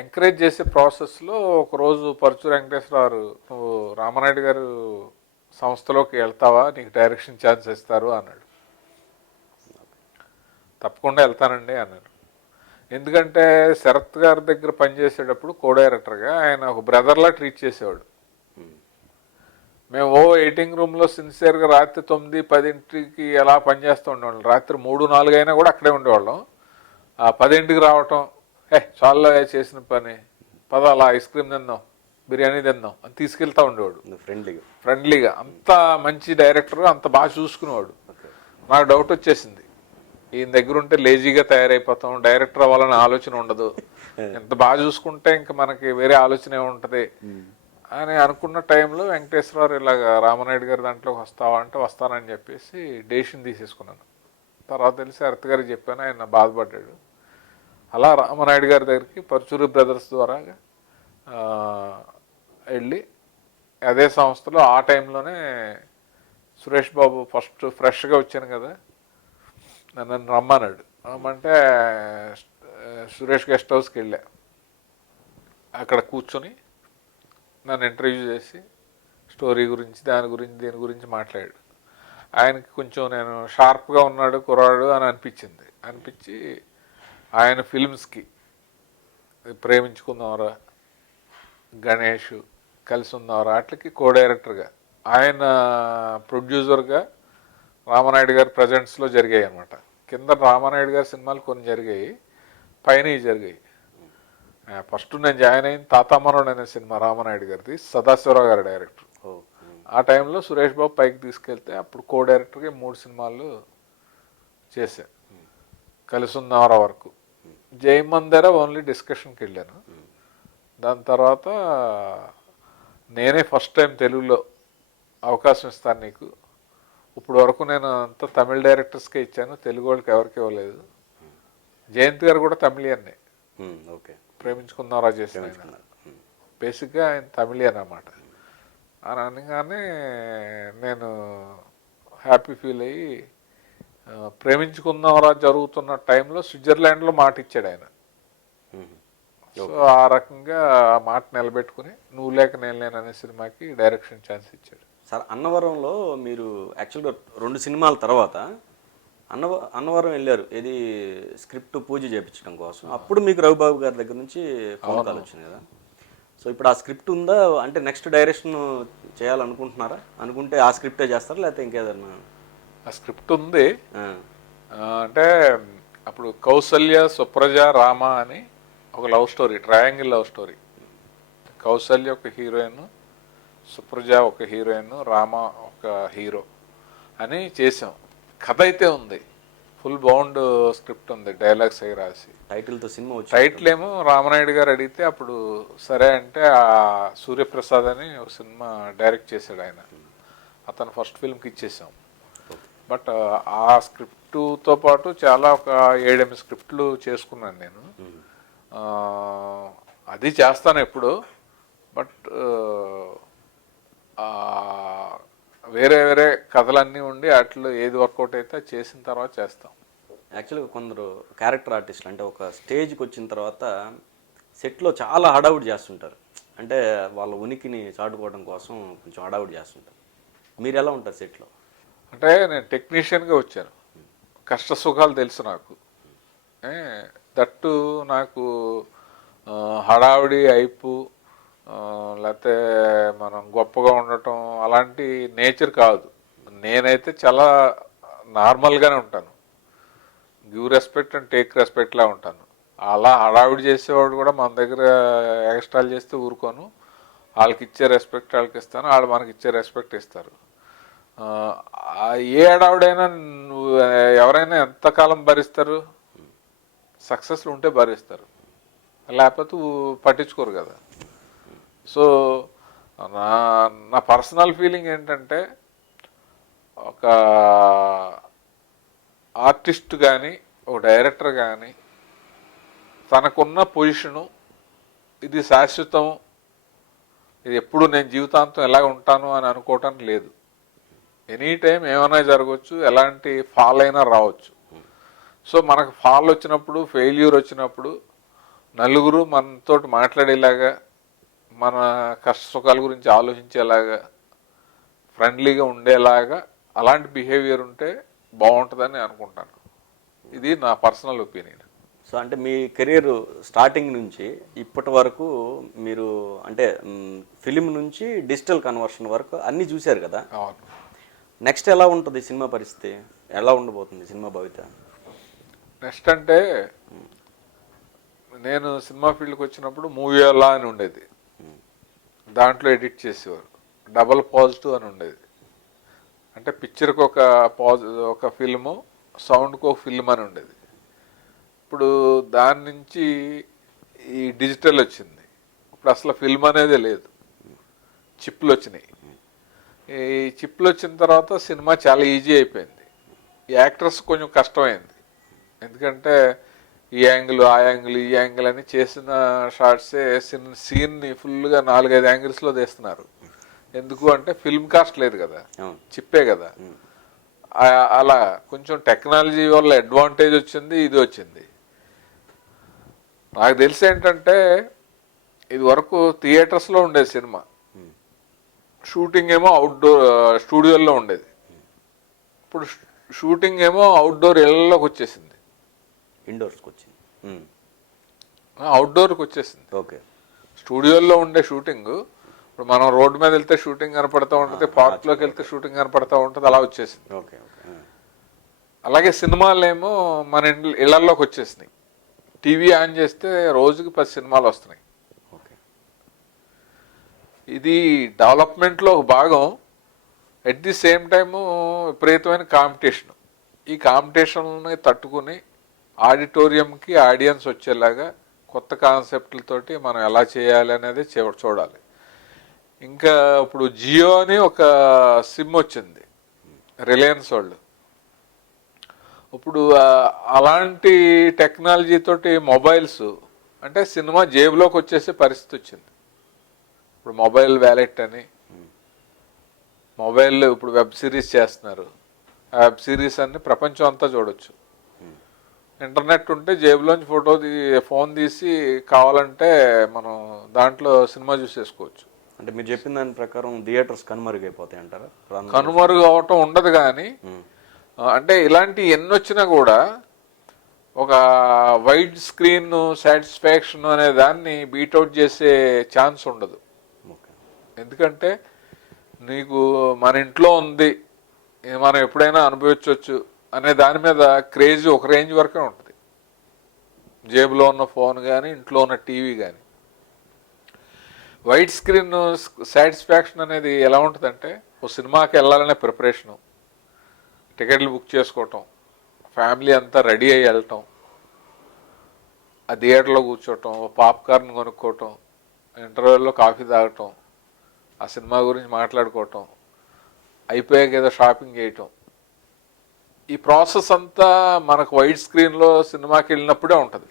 ఎంకరేజ్ చేసే ప్రాసెస్లో ఒకరోజు పరుచూరి వెంకటేశ్వరరావు, నువ్వు రామనాయుడు గారు సంస్థలోకి వెళ్తావా, నీకు డైరెక్షన్ ఛాన్స్ ఇస్తారు అన్నాడు. తప్పకుండా వెళ్తానండి అన్నాను. ఎందుకంటే శరత్ గారి దగ్గర పనిచేసేటప్పుడు కో డైరెక్టర్గా ఆయన ఒక బ్రదర్లా ట్రీట్ చేసేవాడు. మేము ఎడిటింగ్ రూమ్లో సిన్సియర్గా రాత్రి 9-10 ఎలా పనిచేస్తూ ఉండేవాళ్ళం. రాత్రి 3-4 అయినా కూడా అక్కడే ఉండేవాళ్ళం. 10 రావటం, చాలా చేసిన పని, పద అలా ఐస్ క్రీమ్ తిందాం, బిర్యానీ తిందాం అని తీసుకెళ్తా ఉండేవాడు ఫ్రెండ్లీగా. అంత మంచి డైరెక్టర్, అంత బాగా చూసుకునేవాడు. నాకు డౌట్ వచ్చేసింది, ఈయన దగ్గర ఉంటే లేజీగా తయారైపోతాం, డైరెక్టర్ అవ్వాలని ఆలోచన ఉండదు, ఎంత బాగా చూసుకుంటే ఇంకా మనకి వేరే ఆలోచన ఏముంటుంది అని అనుకున్న టైంలో వెంకటేశ్వరరావు ఇలాగ రామనాయుడు గారి దాంట్లోకి వస్తావా అంటే వస్తానని చెప్పేసి డెసిషన్ తీసేసుకున్నాను. తర్వాత తెలిసి అర్త్ గారికి చెప్పాను, ఆయన బాధపడ్డాడు. అలా రామనాయుడు గారి దగ్గరికి పరుచూరి బ్రదర్స్ ద్వారా వెళ్ళి అదే సంస్థలో ఆ టైంలోనే సురేష్ బాబు ఫస్ట్ ఫ్రెష్గా వచ్చాను కదా, నన్ను రమ్మన్నాడు. రమ్మంటే సురేష్ గెస్ట్ హౌస్కి వెళ్ళా. అక్కడ కూర్చొని నన్ను ఇంటర్వ్యూ చేసి స్టోరీ గురించి దీని గురించి మాట్లాడాడు. ఆయనకి కొంచెం నేను షార్ప్గా ఉన్నాడు కుర్రాడు అని అనిపించి ఆయన ఫిల్మ్స్కి ప్రేమించుకుందాంరా, గణేష్, కలిసి ఉందాంరా వాటికి కో డైరెక్టర్గా, ఆయన ప్రొడ్యూసర్గా రామనాయుడు గారి ప్రజెంట్స్లో జరిగాయి అనమాట. కింద రామనాయుడు గారి సినిమాలు కొన్ని జరిగాయి, పైన జరిగాయి. ఫస్ట్ నేను జాయిన్ అయిన తాతామనుడు అనే సినిమా రామనాయుడు గారిది, సదాశివరావు గారి డైరెక్టర్. ఆ టైంలో సురేష్ బాబు పైకి తీసుకెళ్తే అప్పుడు కో డైరెక్టర్గా 3 సినిమాలు చేశాను. కలిసి ఉన్నారా వరకు. జయమందర ఓన్లీ డిస్కషన్కి వెళ్ళాను. దాని తర్వాత నేనే ఫస్ట్ టైం తెలుగులో అవకాశం ఇస్తాను నీకు, ఇప్పుడు వరకు నేను అంతా తమిళ డైరెక్టర్స్కే ఇచ్చాను, తెలుగు వాళ్ళకి ఎవరికి ఇవ్వలేదు. జయంత్ గారు కూడా తమిళియన్నే, ప్రేమించుకుందాంరా చేసిన ఆయన. బేసిక్గా ఆయన తమిళియన్ అన్నమాట. అని అనగానే నేను హ్యాపీ ఫీల్ అయ్యి ప్రేమించుకుందాంరా జరుగుతున్న టైంలో స్విట్జర్లాండ్లో మాట ఇచ్చాడు ఆయన. సో ఆ రకంగా ఆ మాట నిలబెట్టుకుని నువ్వు లేక నేను లేను అనే సినిమాకి డైరెక్షన్ ఛాన్స్ ఇచ్చాడు. సార్, అన్నవరంలో మీరు యాక్చువల్గా 2 సినిమాల తర్వాత అన్నవరం వెళ్ళారు, ఏది స్క్రిప్ట్ పూజ చేయించడం కోసం. అప్పుడు మీకు రవిబాబు గారి దగ్గర నుంచి ఫోన్ కాల్ వచ్చింది కదా. సో ఇప్పుడు ఆ స్క్రిప్ట్ ఉందా, అంటే నెక్స్ట్ డైరెక్షన్ చేయాలనుకుంటున్నారా? అనుకుంటే ఆ స్క్రిప్టే చేస్తారా లేకపోతే ఇంకేదన్నా? ఆ స్క్రిప్ట్ ఉంది. అంటే అప్పుడు కౌసల్య, సుప్రజ, రామ అని ఒక love story, triangle love story. Kausalya ఒక హీరోయిన్, సుప్రజ ఒక హీరోయిన్, రామ ఒక హీరో అని చేసాం. కథ అయితే ఉంది, ఫుల్ బౌండ్ స్క్రిప్ట్ ఉంది, డైలాగ్స్ అవి రాసి. టైటిల్తో సినిమా వచ్చి టైటిల్ ఏమో రామనాయుడు గారు అడిగితే అప్పుడు సరే అంటే ఆ సూర్యప్రసాద్ అని ఒక సినిమా డైరెక్ట్ చేశాడు ఆయన, అతను ఫస్ట్ ఫిల్మ్కి ఇచ్చేసాం. బట్ ఆ స్క్రిప్టుతో పాటు చాలా ఒక 7-8 స్క్రిప్ట్లు చేసుకున్నాను నేను. అది చేస్తాను ఎప్పుడు. బట్ వేరే వేరే కథలన్నీ ఉండి వాటిలో ఏది వర్కౌట్ అయితే చేసిన తర్వాత చేస్తాం. యాక్చువల్గా కొందరు క్యారెక్టర్ ఆర్టిస్టులు అంటే ఒక స్టేజ్కి వచ్చిన తర్వాత సెట్లో చాలా హడావుడి చేస్తుంటారు, అంటే వాళ్ళ ఉనికిని చాటుకోవడం కోసం కొంచెం హడావుడి చేస్తుంటారు. మీరు ఎలా ఉంటారు సెట్లో? అంటే నేను టెక్నీషియన్గా వచ్చాను, కష్ట సుఖాలు తెలుసు నాకు. దట్టు నాకు హడావుడి అయిపు లేకపోతే మనం గొప్పగా ఉండటం అలాంటి నేచర్ కాదు. నేనైతే చాలా నార్మల్గానే ఉంటాను, గివ్ రెస్పెక్ట్ అండ్ టేక్ రెస్పెక్ట్లా ఉంటాను. అలా హడావిడి చేసేవాడు కూడా మన దగ్గర ఎక్స్ట్రాలు చేస్తే ఊరుకోను, వాళ్ళకి ఇచ్చే రెస్పెక్ట్ వాళ్ళకి ఇస్తాను, వాళ్ళు మనకి ఇచ్చే రెస్పెక్ట్ ఇస్తారు. ఏ హడావిడైనా నువ్వు ఎవరైనా ఎంతకాలం భరిస్తారు? సక్సెస్లు ఉంటే భరిస్తారు, లేకపోతే పట్టించుకోరు కదా. సో నా పర్సనల్ ఫీలింగ్ ఏంటంటే ఒక ఆర్టిస్ట్ కానీ ఒక డైరెక్టర్ కానీ తనకున్న పొజిషను ఇది శాశ్వతం, ఇది ఎప్పుడు నేను జీవితాంతం ఎలా ఉంటాను అని అనుకోవటం లేదు. ఎనీ టైం ఏమైనా జరగవచ్చు, ఎలాంటి ఫాల్ అయినా రావచ్చు. సో మనకు ఫాల్ వచ్చినప్పుడు, ఫెయిల్యూర్ వచ్చినప్పుడు నలుగురు మనతో మాట్లాడేలాగా, మన కష్ట సుఖాల గురించి ఆలోచించేలాగా, ఫ్రెండ్లీగా ఉండేలాగా అలాంటి బిహేవియర్ ఉంటే బాగుంటుందని అనుకుంటాను. ఇది నా పర్సనల్ ఒపీనియన్. సో అంటే మీ కెరీర్ స్టార్టింగ్ నుంచి ఇప్పటి వరకు మీరు అంటే ఫిలిం నుంచి డిజిటల్ కన్వర్షన్ వరకు అన్నీ చూశారు కదా. అవును. నెక్స్ట్ ఎలా ఉంటుంది సినిమా పరిస్థితి, ఎలా ఉండబోతుంది సినిమా భవిత? నెక్స్ట్ అంటే నేను సినిమా ఫీల్డ్కి వచ్చినప్పుడు మూవీ అలా అని ఉండేది, దాంట్లో ఎడిట్ చేసేవారు. డబల్ పాజిటివ్ అని ఉండేది, అంటే పిక్చర్కి ఒక ఫిల్ము, సౌండ్కి ఒక ఫిల్మ్ అని ఉండేది. ఇప్పుడు దాని నుంచి ఈ డిజిటల్ వచ్చింది. ఇప్పుడు అసలు ఫిల్మ్ అనేదే లేదు, చిప్లు వచ్చినాయి. ఈ చిప్లు వచ్చిన తర్వాత సినిమా చాలా ఈజీ అయిపోయింది. ఈ యాక్టర్స్ కొంచెం కష్టమైంది, ఎందుకంటే ఈ యాంగిల్, ఆ యాంగిల్, ఈ యాంగిల్ అని చేసిన షార్ట్సే సీన్ని ఫుల్గా 4-5 యాంగిల్స్లో తీస్తున్నారు. ఎందుకు అంటే ఫిల్మ్ కాస్ట్ లేదు కదా, చిప్పే కదా. అలా కొంచెం టెక్నాలజీ వల్ల అడ్వాంటేజ్ వచ్చింది, ఇది వచ్చింది. నాకు తెలిసి ఏంటంటే ఇది వరకు థియేటర్స్లో ఉండేది సినిమా, షూటింగ్ ఏమో అవుట్డోర్ స్టూడియోల్లో ఉండేది. ఇప్పుడు షూటింగ్ ఏమో అవుట్డోర్ ఇళ్లలోకి వచ్చేసింది, ఇండోర్స్కి వచ్చింది, అవుట్డోర్కి వచ్చేసింది. ఓకే. స్టూడియోల్లో ఉండే షూటింగ్ ఇప్పుడు మనం రోడ్డు మీద వెళ్తే షూటింగ్ కనపడతా ఉంటుంది, పార్క్లోకి వెళ్తే షూటింగ్ కనపడతా ఉంటుంది, అలా వచ్చేసింది. ఓకే. అలాగే సినిమాలు ఏమో మన ఇళ్లలోకి వచ్చేసినాయి. టీవీ ఆన్ చేస్తే రోజుకి 10 సినిమాలు వస్తున్నాయి. ఓకే. ఇది డెవలప్మెంట్లో ఒక భాగం. ఎట్ ది సేమ్ టైము విపరీతమైన కాంపిటీషన్. ఈ కాంపిటీషన్ని తట్టుకుని ఆడిటోరియంకి ఆడియన్స్ వచ్చేలాగా కొత్త కాన్సెప్ట్లతోటి మనం ఎలా చేయాలి అనేది చూడాలి. ఇంకా ఇప్పుడు జియో అని ఒక సిమ్ వచ్చింది రిలయన్స్ వాళ్ళు. ఇప్పుడు అలాంటి టెక్నాలజీ తోటి మొబైల్స్ అంటే సినిమా జేబులోకి వచ్చేసే పరిస్థితి వచ్చింది. ఇప్పుడు మొబైల్ వ్యాలెట్ అని, మొబైల్లో ఇప్పుడు వెబ్ సిరీస్ చేస్తున్నారు. ఆ వెబ్ సిరీస్ అన్ని ప్రపంచం అంతా చూడొచ్చు. ఇంటర్నెట్ ఉంటే జేబులోంచి ఫోన్ తీసి కావాలంటే మనం దాంట్లో సినిమా చూసేసుకోవచ్చు. అంటే మీరు చెప్పిన దాని ప్రకారం థియేటర్స్ కనుమరుగైపోతాయి అంటారా? కనుమరుగు అవటం ఉండదు, కానీ అంటే ఇలాంటి ఎన్ని వచ్చినా కూడా ఒక వైడ్ స్క్రీన్ సాటిస్ఫాక్షన్ అనే దాన్ని బీట్అవుట్ చేసే ఛాన్స్ ఉండదు. ఎందుకంటే నీకు మన ఇంట్లో ఉంది, మనం ఎప్పుడైనా అనుభవించవచ్చు అనే దాని మీద క్రేజ్ ఒక రేంజ్ వరకే ఉంటుంది. జేబులో ఉన్న ఫోన్ కానీ, ఇంట్లో ఉన్న టీవీ కానీ. వైడ్ స్క్రీన్ సాటిస్ఫాక్షన్ అనేది ఎలా ఉంటుందంటే, ఓ సినిమాకి వెళ్ళాలనే ప్రిపరేషను, టికెట్లు బుక్ చేసుకోవటం, ఫ్యామిలీ అంతా రెడీ అయ్యి వెళ్ళటం, ఆ థియేటర్లో కూర్చోవటం, పాప్కార్న్ కొనుక్కోవటం, ఇంటర్వెల్లో కాఫీ తాగటం, ఆ సినిమా గురించి మాట్లాడుకోవటం, అయిపోయాక ఏదో షాపింగ్ చేయటం, ఈ ప్రాసెస్ అంతా మనకు వైడ్ స్క్రీన్లో సినిమాకి వెళ్ళినప్పుడే ఉంటుంది.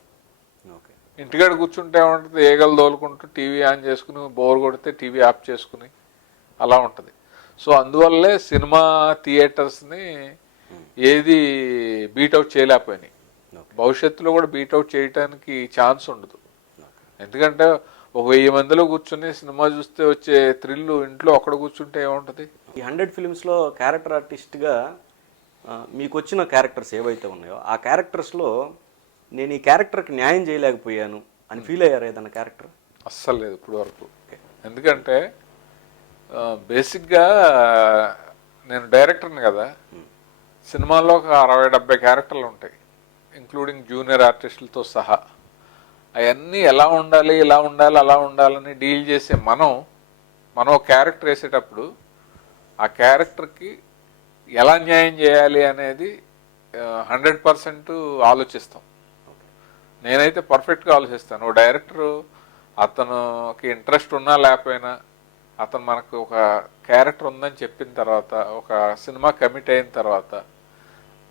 ఇంటికాడ కూర్చుంటే ఏముంటుంది, ఏగలు తోలుకుంటూ టీవీ ఆన్ చేసుకుని, బోర్ కొడితే టీవీ ఆఫ్ చేసుకుని అలా ఉంటుంది. సో అందువల్లే సినిమా థియేటర్స్ని ఏది బీట్అవుట్ చేయలేకపోయినాయి. భవిష్యత్తులో కూడా బీట్అవుట్ చేయడానికి ఛాన్స్ ఉండదు. ఎందుకంటే ఒక 1000 మందిలో కూర్చుని సినిమా చూస్తే వచ్చే థ్రిల్లు ఇంట్లో ఒక్కడ కూర్చుంటే ఏముంటుంది. ఈ 100 ఫిల్మ్స్లో క్యారెక్టర్ ఆర్టిస్ట్గా మీకు వచ్చిన క్యారెక్టర్స్ ఏవైతే ఉన్నాయో ఆ క్యారెక్టర్స్లో నేను ఈ క్యారెక్టర్కి న్యాయం చేయలేకపోయాను అని ఫీల్ అయ్యారు ఏదన్నా క్యారెక్టర్? అస్సలు లేదు ఇప్పుడు వరకు. ఎందుకంటే బేసిక్గా నేను డైరెక్టర్ని కదా, సినిమాల్లో ఒక 60-70 క్యారెక్టర్లు ఉంటాయి, ఇంక్లూడింగ్ జూనియర్ ఆర్టిస్టులతో సహా. అవన్నీ ఎలా ఉండాలి, ఇలా ఉండాలి, అలా ఉండాలని డీల్ చేసే మనం ఒక క్యారెక్టర్ వేసేటప్పుడు ఆ క్యారెక్టర్కి ఎలా న్యాయం చేయాలి అనేది 100% ఆలోచిస్తాం. నేనైతే పర్ఫెక్ట్గా ఆలోచిస్తాను. ఓ డైరెక్టరు అతనికి ఇంట్రెస్ట్ ఉన్నా లేకపోయినా, అతను మనకు ఒక క్యారెక్టర్ ఉందని చెప్పిన తర్వాత, ఒక సినిమా కమిట్ అయిన తర్వాత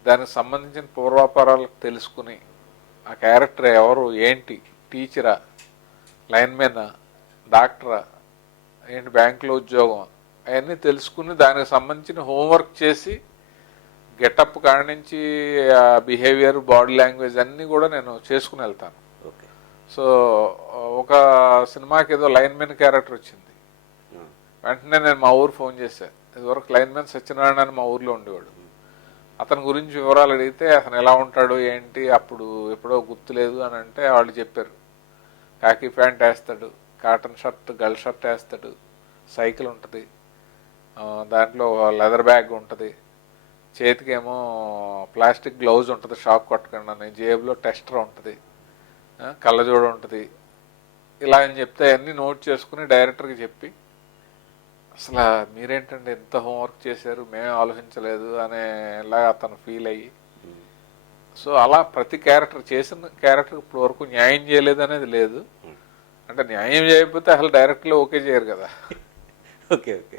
దానికి సంబంధించిన పూర్వాపరాలకు తెలుసుకుని ఆ క్యారెక్టర్ ఎవరు, ఏంటి, టీచరా, లైన్మెనా, డాక్టరా, ఏంటి బ్యాంకులో ఉద్యోగం, అవన్నీ తెలుసుకుని దానికి సంబంధించిన హోంవర్క్ చేసి గెటప్ కాడి నుంచి బిహేవియర్, బాడీ లాంగ్వేజ్ అన్నీ కూడా నేను చేసుకుని వెళ్తాను. ఓకే. సో ఒక సినిమాకి ఏదో లైన్మెన్ క్యారెక్టర్ వచ్చింది, వెంటనే నేను మా ఊరు ఫోన్ చేశాను. ఇదివరకు లైన్మెన్ సత్యనారాయణ అని మా ఊర్లో ఉండేవాడు. అతని గురించి వివరాలు అడిగితే అతను ఎలా ఉంటాడు ఏంటి అప్పుడు ఎప్పుడో గుర్తులేదు అని అంటే వాళ్ళు చెప్పారు. కాకి ప్యాంట్ వేస్తాడు, కాటన్ షర్ట్, గల్ షర్ట్ వేస్తాడు, సైకిల్ ఉంటుంది, దాంట్లో లెదర్ బ్యాగ్ ఉంటుంది, చేతికేమో ప్లాస్టిక్ గ్లౌజ్ ఉంటుంది షాక్ కొట్టకుండా, జేబులో టెస్టర్ ఉంటుంది, కళ్ళజోడు ఉంటుంది, ఇలా అని చెప్తే అన్నీ నోట్ చేసుకుని డైరెక్టర్కి చెప్పి, అసలు మీరేంటండి ఎంత హోంవర్క్ చేశారు, మేము ఆలోచించలేదు అనేలా అతను ఫీల్ అయ్యి, సో అలా ప్రతి క్యారెక్టర్ చేసిన క్యారెక్టర్ ఇప్పుడు వరకు న్యాయం చేయలేదు అనేది లేదు. అంటే న్యాయం చేయకపోతే అసలు డైరెక్ట్లో ఓకే చేయరు కదా. Okay okay.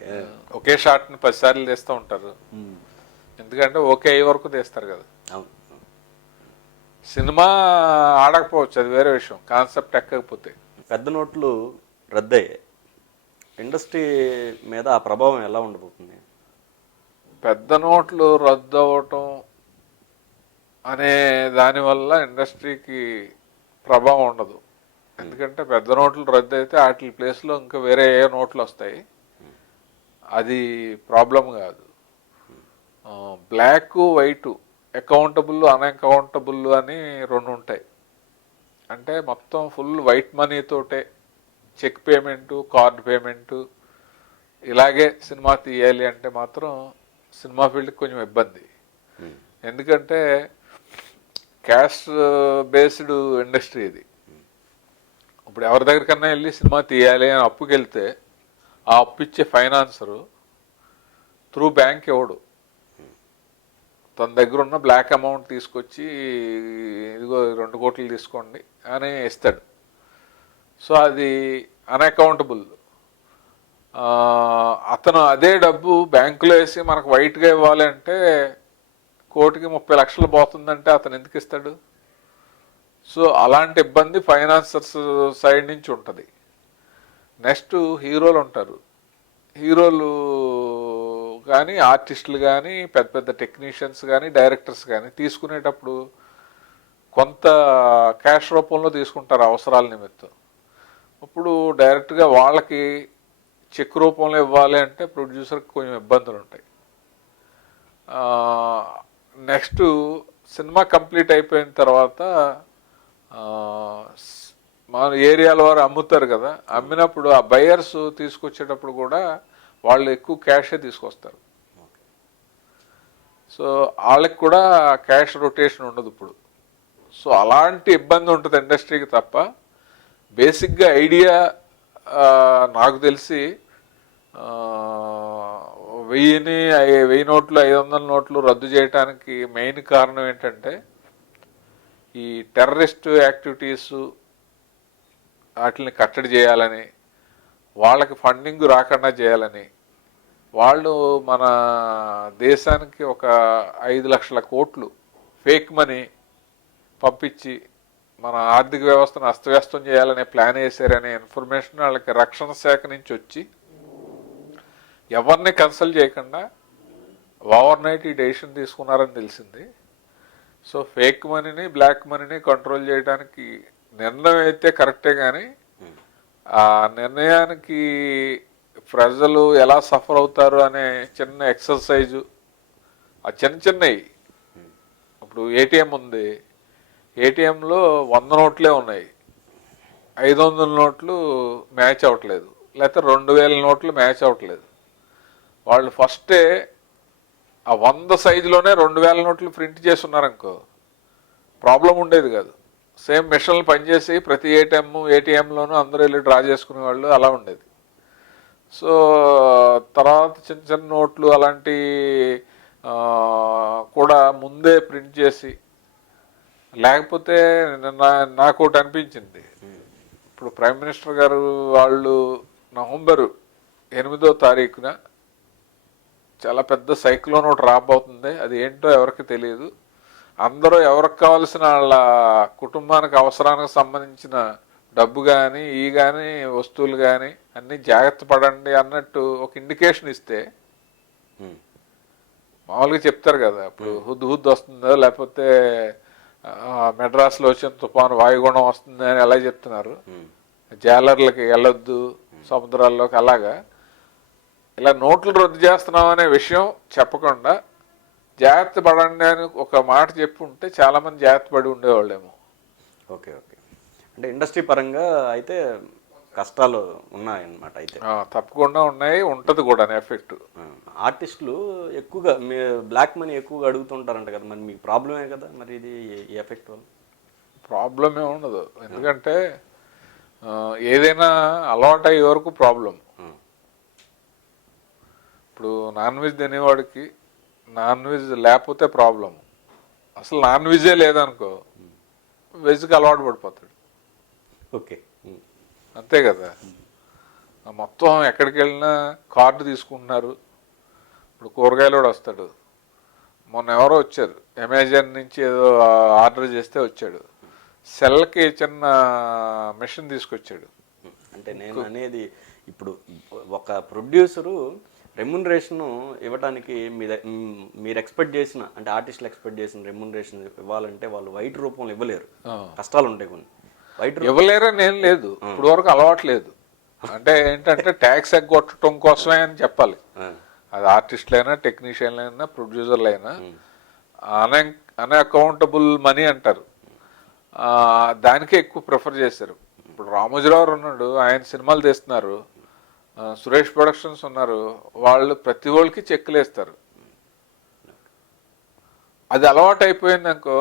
ఒకే షాట్ని 10 సార్లు తీస్తూ ఉంటారు, ఎందుకంటే ఓకే అయ్యే వరకు తీస్తారు కదా. సినిమా ఆడకపోవచ్చు, అది వేరే విషయం, కాన్సెప్ట్ ఎక్కకపోతే. పెద్ద నోట్లు రద్దయ్యాయి, ఇండస్ట్రీ మీద ఆ ప్రభావం ఎలా ఉండబోతుంది? పెద్ద నోట్లు రద్దు అవ్వటం అనే దానివల్ల ఇండస్ట్రీకి ప్రభావం ఉండదు. ఎందుకంటే పెద్ద నోట్లు రద్దు అయితే వాటి ప్లేస్లో ఇంకా వేరే ఏ నోట్లు వస్తాయి, అది ప్రాబ్లం కాదు. బ్లాక్ వైట్, అకౌంటబుల్, అన్అకౌంటబుల్ అని 2 ఉంటాయి. అంటే మొత్తం ఫుల్ వైట్ మనీతోటే చెక్ పేమెంటు, కార్డు పేమెంటు ఇలాగే సినిమా తీయాలి అంటే మాత్రం సినిమా ఫీల్డ్కి కొంచెం ఇబ్బంది. ఎందుకంటే క్యాష్ బేస్డ్ ఇండస్ట్రీ ఇది. ఇప్పుడు ఎవరి దగ్గరికన్నా వెళ్ళి సినిమా తీయాలి అని అప్పుకి వెళ్తే ఆ అప్పు ఇచ్చే ఫైనాన్సరు త్రూ బ్యాంక్ ఇవ్వడు, తన దగ్గర ఉన్న బ్లాక్ అమౌంట్ తీసుకొచ్చి ఇదిగో 2 కోట్లు తీసుకోండి అని ఇస్తాడు. సో అది అన్అకౌంటబుల్. అతను అదే డబ్బు బ్యాంకులో వేసి మనకు వైట్గా ఇవ్వాలి అంటే కోటికి 30 లక్షలు పోతుందంటే అతను ఎందుకు ఇస్తాడు? సో అలాంటి ఇబ్బంది ఫైనాన్సర్స్ సైడ్ నుంచి ఉంటుంది. నెక్స్ట్ హీరోలు ఉంటారు, హీరోలు కానీ ఆర్టిస్టులు కానీ పెద్ద పెద్ద టెక్నీషియన్స్ కానీ డైరెక్టర్స్ కానీ తీసుకునేటప్పుడు కొంత క్యాష్ రూపంలో తీసుకుంటారు అవసరాల నిమిత్తం. ఇప్పుడు డైరెక్ట్గా వాళ్ళకి చెక్ రూపంలో ఇవ్వాలి అంటే ప్రొడ్యూసర్కి కొంచెం ఇబ్బందులు ఉంటాయి. నెక్స్ట్ సినిమా కంప్లీట్ అయిపోయిన తర్వాత మన ఏరియాల వారు అమ్ముతారు కదా, అమ్మినప్పుడు ఆ బయర్స్ తీసుకొచ్చేటప్పుడు కూడా వాళ్ళు ఎక్కువ క్యాషే తీసుకొస్తారు. సో వాళ్ళకి కూడా క్యాష్ రొటేషన్ ఉండదు ఇప్పుడు. సో అలాంటి ఇబ్బంది ఉంటుంది ఇండస్ట్రీకి తప్ప బేసిక్గా ఐడియా నాకు తెలిసి 1000 నోట్లు 500 నోట్లు రద్దు చేయడానికి మెయిన్ కారణం ఏంటంటే ఈ టెర్రరిస్ట్ యాక్టివిటీస్ వాటిని కట్టడి చేయాలని, వాళ్ళకి ఫండింగ్ రాకుండా చేయాలని, వాళ్ళు మన దేశానికి ఒక 5 లక్షల కోట్లు ఫేక్ మనీ పంపించి మన ఆర్థిక వ్యవస్థను అస్తవ్యస్తం చేయాలనే ప్లాన్ వేసారనే ఇన్ఫర్మేషన్ వాళ్ళకి రక్షణ శాఖ నుంచి వచ్చి ఎవరిని కన్సల్ట్ చేయకుండా ఓవర్ నైట్ ఈ డెసిషన్ తీసుకున్నారని తెలిసింది. సో ఫేక్ మనీని, బ్లాక్ మనీని కంట్రోల్ చేయడానికి నిర్ణయం అయితే కరెక్టే, కానీ ఆ నిర్ణయానికి ప్రజలు ఎలా సఫర్ అవుతారు అనే చిన్న ఎక్సర్సైజు, ఆ చిన్నవి. ఇప్పుడు ఏటీఎం ఉంది, ఏటీఎంలో 100 నోట్లే ఉన్నాయి, 500 నోట్లు మ్యాచ్ అవ్వట్లేదు, లేకపోతే 2000 నోట్లు మ్యాచ్ అవ్వట్లేదు. వాళ్ళు ఫస్టే ఆ 100 సైజులోనే 2000 నోట్లు ప్రింట్ చేసి ఉన్నారనుకో ప్రాబ్లం ఉండేది కాదు. సేమ్ మిషన్లు పనిచేసి ప్రతి ఏటీఎంలోనూ అందరూ వెళ్ళి డ్రా చేసుకునే వాళ్ళు, అలా ఉండేది. సో తర్వాత చిన్న చిన్న నోట్లు అలాంటి కూడా ముందే ప్రింట్ చేసి, లేకపోతే నాకు ఒకటి అనిపించింది, ఇప్పుడు ప్రైమ్ మినిస్టర్ గారు వాళ్ళు నవంబర్ 8వ తారీఖున చాలా పెద్ద సైక్లోన్ ఒకటి రాబోతుంది, అది ఏంటో ఎవరికి తెలియదు. అందరూ ఎవరికి కావాల్సిన వాళ్ళ కుటుంబానికి అవసరానికి సంబంధించిన డబ్బు కానీ కానీ వస్తువులు కానీ అన్నీ జాగ్రత్త పడండి అన్నట్టు ఒక ఇండికేషన్ ఇస్తే, మామూలుగా చెప్తారు కదా ఇప్పుడు హుద్ హుద్ వస్తుందో లేకపోతే మెడ్రాస్లో వచ్చిన తుఫాను వాయుగుణం వస్తుంది అని ఎలా చెప్తున్నారు, జాలర్లకి వెళ్ళొద్దు సముద్రాల్లోకి, అలాగా ఇలా నోట్లు రద్దు చేస్తున్నాం అనే విషయం చెప్పకుండా జాగ్రత్త పడండి అని ఒక మాట చెప్పి ఉంటే చాలా మంది జాగ్రత్త పడి ఉండేవాళ్ళేమో. ఓకే ఓకే, అంటే ఇండస్ట్రీ పరంగా అయితే కష్టాలు ఉన్నాయన్నమాట. అయితే తప్పకుండా ఉన్నాయి, ఉంటుంది కూడా ఎఫెక్ట్. ఆర్టిస్టులు ఎక్కువగా బ్లాక్ మనీ ఎక్కువగా అడుగుతుంటారంట కదా, మరి మీకు ప్రాబ్లమే కదా మరి ఇది ఈ ఎఫెక్ట్ వల్ల? ప్రాబ్లం ఏమి ఉండదు, ఎందుకంటే ఏదైనా అలవాటు అయ్యే వరకు ప్రాబ్లం. ఇప్పుడు నాన్ వెజ్ తినేవాడికి నాన్ వెజ్ లేకపోతే ప్రాబ్లం, అసలు నాన్ వెజే లేదనుకో వెజ్కి అలవాటు పడిపోతాడు. ఓకే, అంతే కదా. మొత్తం ఎక్కడికి వెళ్ళినా కార్డు తీసుకుంటున్నారు. ఇప్పుడు కూరగాయలు కూడా వస్తాడు, మొన్న ఎవరో వచ్చారు అమెజాన్ నుంచి ఏదో ఆర్డర్ చేస్తే వచ్చాడు, సెల్కి చిన్న మెషిన్ తీసుకొచ్చాడు. అంటే నేను అనేది ఇప్పుడు ఒక ప్రొడ్యూసరు రెమ్యునరేషన్ ఇవ్వడానికి మీరు ఎక్స్పెక్ట్ చేసిన, అంటే ఆర్టిస్టులు ఎక్స్పెక్ట్ చేసిన రెమ్యునరేషన్ ఇవ్వాలంటే వాళ్ళు వైట్ రూపంలో ఇవ్వలేరు, కష్టాలు ఉంటాయి కొన్ని. వైట్ ఇవ్వలేరని ఏం లేదు, ఇప్పుడు వరకు అలవాటు లేదు. అంటే ఏంటంటే ట్యాక్స్ ఎగ్గొట్టడం కోసమే అని చెప్పాలి. అది ఆర్టిస్టులైనా టెక్నీషియన్లైనా ప్రొడ్యూసర్లైనా అన్అకౌంటబుల్ మనీ అంటారు, దానికే ఎక్కువ ప్రిఫర్ చేశారు. ఇప్పుడు రామోజీరావు ఉన్నాడు, ఆయన సినిమాలు తీస్తున్నారు, సురేష్ ప్రొడక్షన్స్ ఉన్నారు, వాళ్ళు ప్రతి ఒళ్ళకి చెక్కులు వేస్తారు. అది అలవాటు అయిపోయింది అనుకో,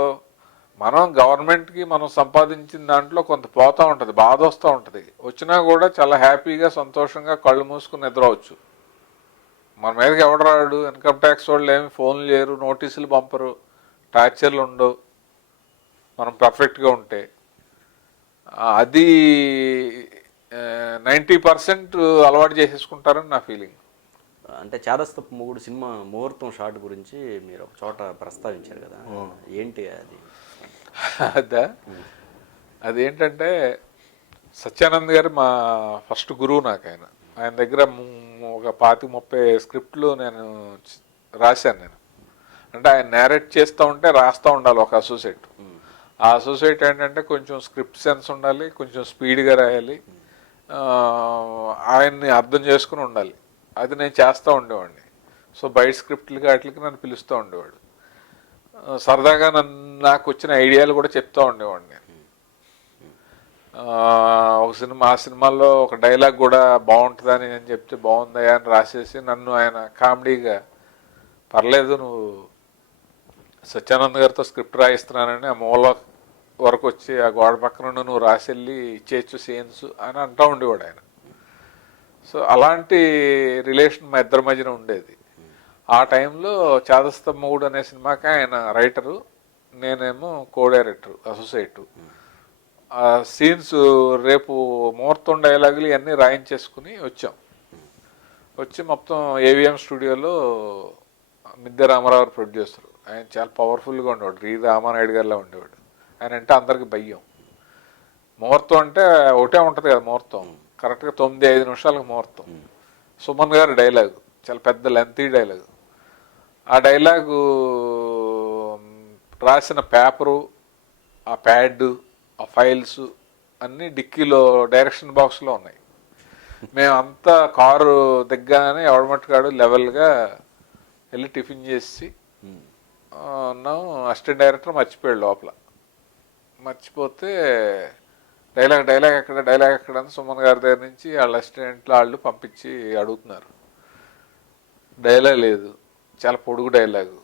మనం గవర్నమెంట్కి మనం సంపాదించిన దాంట్లో కొంత పోతూ ఉంటుంది, బాధ వస్తూ ఉంటుంది. వచ్చినా కూడా చాలా హ్యాపీగా సంతోషంగా కళ్ళు మూసుకుని నిద్రవచ్చు. మన మీదకి ఎవడు రాడు, ఇన్కమ్ ట్యాక్స్ వాళ్ళు ఏమి ఫోన్లు చేయరు, నోటీసులు పంపరు, టార్చర్లు ఉండవు, మనం పర్ఫెక్ట్గా ఉంటే. అది 90% అలవాటు చేసేసుకుంటారని నా ఫీలింగ్. అంటే చాదస్తపు మొగుడు సినిమా ముహూర్తం షాట్ గురించి మీరు ఒక చోట ప్రస్తావించారు కదా, ఏంటి అది? అదేంటంటే సత్యానంద్ గారు మా ఫస్ట్ గురువు నాకు. ఆయన దగ్గర ఒక 25-30 స్క్రిప్ట్లు నేను రాశాను నేను. అంటే ఆయన నేరేట్ చేస్తూ ఉంటే రాస్తూ ఉండాలి ఒక అసోసియేట్. ఆ అసోసియేట్ ఏంటంటే కొంచెం స్క్రిప్ట్ సెన్స్ ఉండాలి, కొంచెం స్పీడ్గా రాయాలి, ఆయన్ని అర్థం చేసుకుని ఉండాలి. అది నేను చేస్తూ ఉండేవాడిని. సో బయట స్క్రిప్ట్లకి వాటికి నన్ను పిలుస్తూ ఉండేవాడు. సరదాగా నాకు వచ్చిన ఐడియాలు కూడా చెప్తూ ఉండేవాడిని నేను. ఆ సినిమాల్లో ఒక డైలాగ్ కూడా బాగుంటుందని నేను చెప్తే బాగుందయా అని రాసేసి నన్ను ఆయన కామెడీగా, పర్లేదు నువ్వు సత్యానంద్ గారితో స్క్రిప్ట్ రాయిస్తున్నానని ఆ మూల వరకు వచ్చి ఆ గోడ పక్కన నువ్వు రాసెళ్ళి ఇచ్చేయచ్చు సీన్స్ అని అంటూ ఉండేవాడు ఆయన. సో అలాంటి రిలేషన్ మా ఇద్దరి మధ్యన ఉండేది. ఆ టైంలో చాదస్త మొగుడు అనే సినిమాకి ఆయన రైటరు, నేనేమో కో డైరెక్టర్ అసోసియేటు. ఆ సీన్స్ రేపు ముహూర్తం డైలాగులు ఇవన్నీ రాయించేసుకుని వచ్చి మొత్తం ఏవిఎం స్టూడియోలో మిద్దె రామారావు ప్రొడ్యూసర్. ఆయన చాలా పవర్ఫుల్గా ఉండేవాడు, రీ రామానాయుడు గారిలా ఉండేవాడు. ఆయన అంటే అందరికి భయం. ముహూర్తం అంటే ఒకటే ఉంటుంది కదా ముహూర్తం, కరెక్ట్గా 9-5 నిమిషాలకు ముహూర్తం. సుమన్ గారి డైలాగు చాలా పెద్ద లెంతీ డైలాగు. ఆ డైలాగు రాసిన పేపరు, ఆ ప్యాడ్, ఆ ఫైల్స్ అన్నీ డిక్కీలో డైరెక్షన్ బాక్స్లో ఉన్నాయి. మేమంతా కారు దిగ్గానే ఎవడమట్టుకాడు లెవెల్గా వెళ్ళి టిఫిన్ చేసి ఉన్నాం. అసిస్టెంట్ డైరెక్టర్ మర్చిపోయాడు లోపల. మర్చిపోతే డైలాగ్ ఎక్కడ అని సుమన్ గారి దగ్గర నుంచి వాళ్ళ అసిస్టెంట్లు వాళ్ళు పంపించి అడుగుతున్నారు. డైలాగ్ లేదు, చాలా పొడుగు డైలాగు,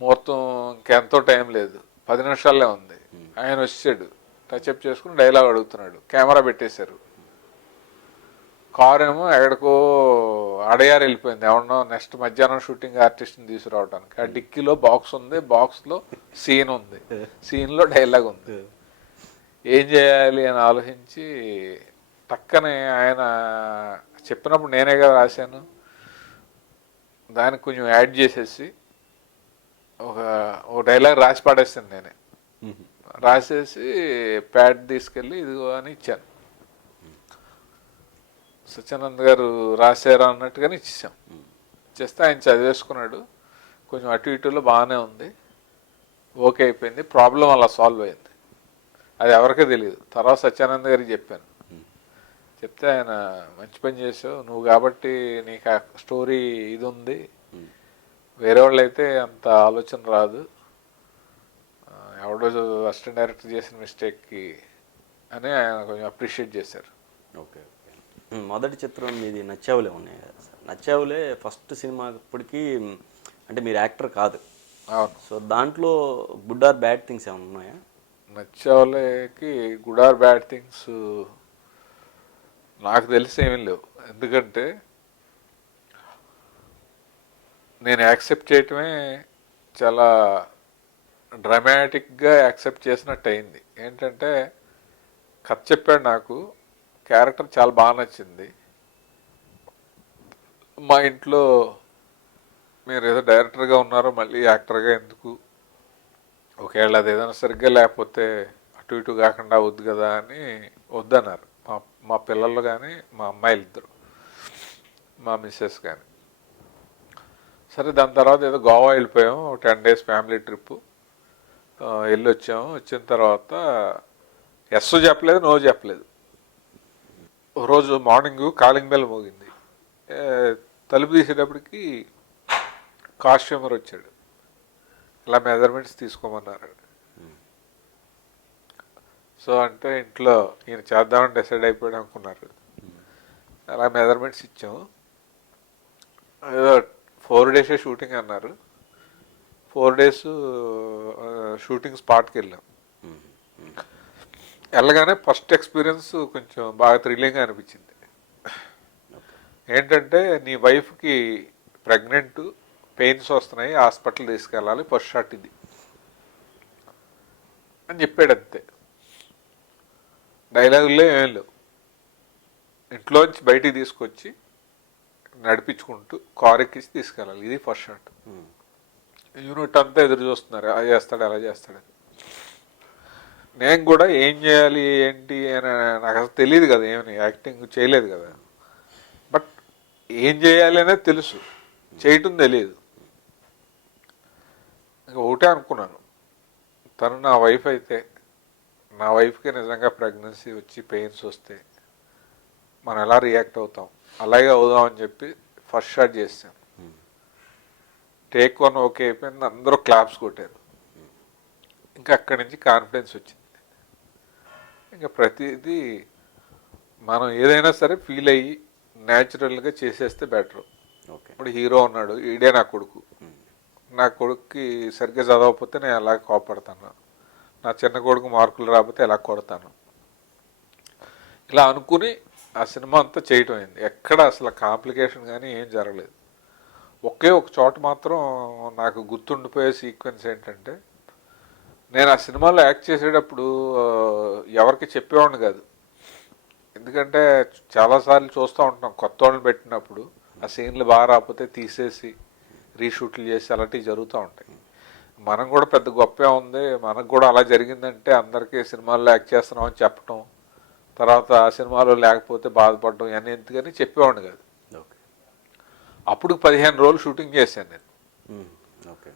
ముహూర్తం ఇంకెంతో టైం లేదు, 10 నిమిషాలే ఉంది. ఆయన వచ్చాడు, టచ్అప్ చేసుకుని డైలాగ్ అడుగుతున్నాడు. కెమెరా పెట్టేశారు. కారు ఏమో ఎక్కడికో అడయారు వెళ్ళిపోయింది, ఎవరినో నెక్స్ట్ మధ్యాహ్నం షూటింగ్ ఆర్టిస్ట్ని తీసుకురావడానికి. ఆ డిక్కీలో బాక్స్ ఉంది, బాక్స్లో సీన్ ఉంది, సీన్లో డైలాగ్ ఉంది. ఏం చేయాలి అని ఆలోచించి టక్కనే ఆయన చెప్పినప్పుడు నేనే కదా రాశాను, దానికి కొంచెం యాడ్ చేసేసి ఒక ఒక డైలాగ్ రాసి పాడేస్తాను నేనే. రాసేసి ప్యాడ్ తీసుకెళ్ళి ఇదిగో అని ఇచ్చాను. సత్యానంద్ గారు రాశారు అన్నట్టుగానే ఇచ్చేసాం. చేస్తే ఆయన చదివేసుకున్నాడు. కొంచెం అటు ఇటులో బాగానే ఉంది, ఓకే అయిపోయింది. ప్రాబ్లం అలా సాల్వ్ అయింది. అది ఎవరికీ తెలియదు. తర్వాత సత్యానంద్ గారికి చెప్పాను. చెప్తే ఆయన మంచి పని చేసావు నువ్వు, కాబట్టి నీకు ఆ స్టోరీ ఇది ఉంది, వేరే వాళ్ళు అయితే అంత ఆలోచన రాదు, ఎవడో అసిస్టెంట్ డైరెక్టర్ చేసిన మిస్టేక్కి అని ఆయన కొంచెం అప్రిషియేట్ చేశారు. Okay okay. మొదటి చిత్రం మీది నచ్చావులే ఉన్నాయి కదా సార్. నచ్చావులే ఫస్ట్ సినిమా ఇప్పటికీ, అంటే మీరు యాక్టర్ కాదు. అవును. సో దాంట్లో గుడ్ ఆర్ బ్యాడ్ థింగ్స్ ఏమైనా ఉన్నాయా? నచ్చావులేకి గుడ్ ఆర్ బ్యాడ్ థింగ్స్ నాకు తెలిసి ఏమీ లేవు. ఎందుకంటే నేను యాక్సెప్ట్ చేయటమే చాలా డ్రామాటిక్గా యాక్సెప్ట్ చేసినట్టు అయింది. ఏంటంటే కథ చెప్పాడు, నాకు క్యారెక్టర్ చాలా బాగా నచ్చింది. మా ఇంట్లో మీరు ఏదో డైరెక్టర్గా ఉన్నారో మళ్ళీ యాక్టర్గా ఎందుకు, ఒకవేళ అది ఏదైనా సరిగ్గా లేకపోతే అటు ఇటు కాకుండా వద్దు కదా అని వద్దన్నారు మా పిల్లలు కానీ మా అమ్మాయిలు ఇద్దరు, మా మిస్సెస్ కానీ. సరే దాని తర్వాత ఏదో గోవా వెళ్ళిపోయాం, 10 days ఫ్యామిలీ ట్రిప్పు వెళ్ళి వచ్చాము. వచ్చిన తర్వాత ఎస్ చెప్పలేదు, నో చెప్పలేదు. రోజు మార్నింగ్ కాలింగ్ బెల్ మోగింది. తలుపు తీసేటప్పటికి కాస్ట్యూమర్ వచ్చాడు. ఇలా మెజర్మెంట్స్ తీసుకోమన్నారు. సో అంటే ఇంట్లో ఈయన చేద్దామని డిసైడ్ అయిపోయాడు అనుకున్నారు. అలా మెజర్మెంట్స్ ఇచ్చాము. ఏదో 4 days షూటింగ్ అన్నారు. 4 days షూటింగ్ స్పాట్కి వెళ్ళాం. వెళ్ళగానే ఫస్ట్ ఎక్స్పీరియన్స్ కొంచెం బాగా థ్రిల్లింగ్గా అనిపించింది. ఏంటంటే నీ వైఫ్కి ప్రెగ్నెంట్, పెయిన్స్ వస్తున్నాయి, హాస్పిటల్ తీసుకెళ్ళాలి, ఫస్ట్ షాట్ ఇది అని చెప్పాడు. అంతే, డైలాగుల్లో ఏం లేవు. ఇంట్లోంచి బయటికి తీసుకొచ్చి నడిపించుకుంటూ కారు ఎక్కించి తీసుకెళ్ళాలి, ఇది ఫస్ట్ షాట్. యూనిట్ అంతా ఎదురు చూస్తున్నారు, అలా చేస్తాడు అలా చేస్తాడని. నేను కూడా ఏం చేయాలి ఏంటి అని నాకు అసలు తెలియదు కదా, ఏమని యాక్టింగ్ చేయలేదు కదా. బట్ ఏం చేయాలి అనేది తెలుసు, చేయటం తెలియదు. ఇంకా ఒకటే అనుకున్నాను, తను నా వైఫ్ అయితే, నా వైఫ్కి నిజంగా ప్రెగ్నెన్సీ వచ్చి పెయిన్స్ వస్తే మనం ఎలా రియాక్ట్ అవుతాం, అలాగే అవుదామని చెప్పి ఫస్ట్ షాట్ చేసాం. టేక్ 1 ఓకే అయిపోయింది, అందరూ క్లాప్స్ కొట్టారు. ఇంకా అక్కడి నుంచి కాన్ఫిడెన్స్ వచ్చింది. ఇంకా ప్రతిదీ మనం ఏదైనా సరే ఫీల్ అయ్యి న్యాచురల్గా చేసేస్తే బెటరు. ఇప్పుడు హీరో ఉన్నాడు, ఈడే నా కొడుకు, నా కొడుకుకి సరిగ్గా చదవకపోతే నేను ఎలా కోపడతాను, నా చిన్న కొడుకు మార్కులు రాకపోతే ఎలా కొడతాను, ఇలా అనుకుని ఆ సినిమా అంతా చేయటం అయింది. ఎక్కడ అసలు కాంప్లికేషన్ కానీ ఏం జరగలేదు. ఒకే ఒక చోట మాత్రం నాకు గుర్తుండిపోయే సీక్వెన్స్ ఏంటంటే, నేను ఆ సినిమాలో యాక్ట్ చేసేటప్పుడు ఎవరికి చెప్పేవాడిని కాదు. ఎందుకంటే చాలాసార్లు చూస్తూ ఉంటాం, కొత్త వాళ్ళని పెట్టినప్పుడు ఆ సీన్లు బాగా రాకపోతే తీసేసి రీషూట్లు చేసి అలాంటివి జరుగుతూ ఉంటాయి. మనం కూడా పెద్ద గొప్పే ఉంది, మనకు కూడా అలా జరిగిందంటే అందరికీ సినిమాల్లో యాక్ట్ చేస్తున్నామని చెప్పటం, తర్వాత ఆ సినిమాలో లేకపోతే బాధపడటం ఇవన్నీ ఎందుకని చెప్పేవాడిని కాదు. అప్పుడు 15 రోజులు షూటింగ్ చేశాను నేను. ఓకే.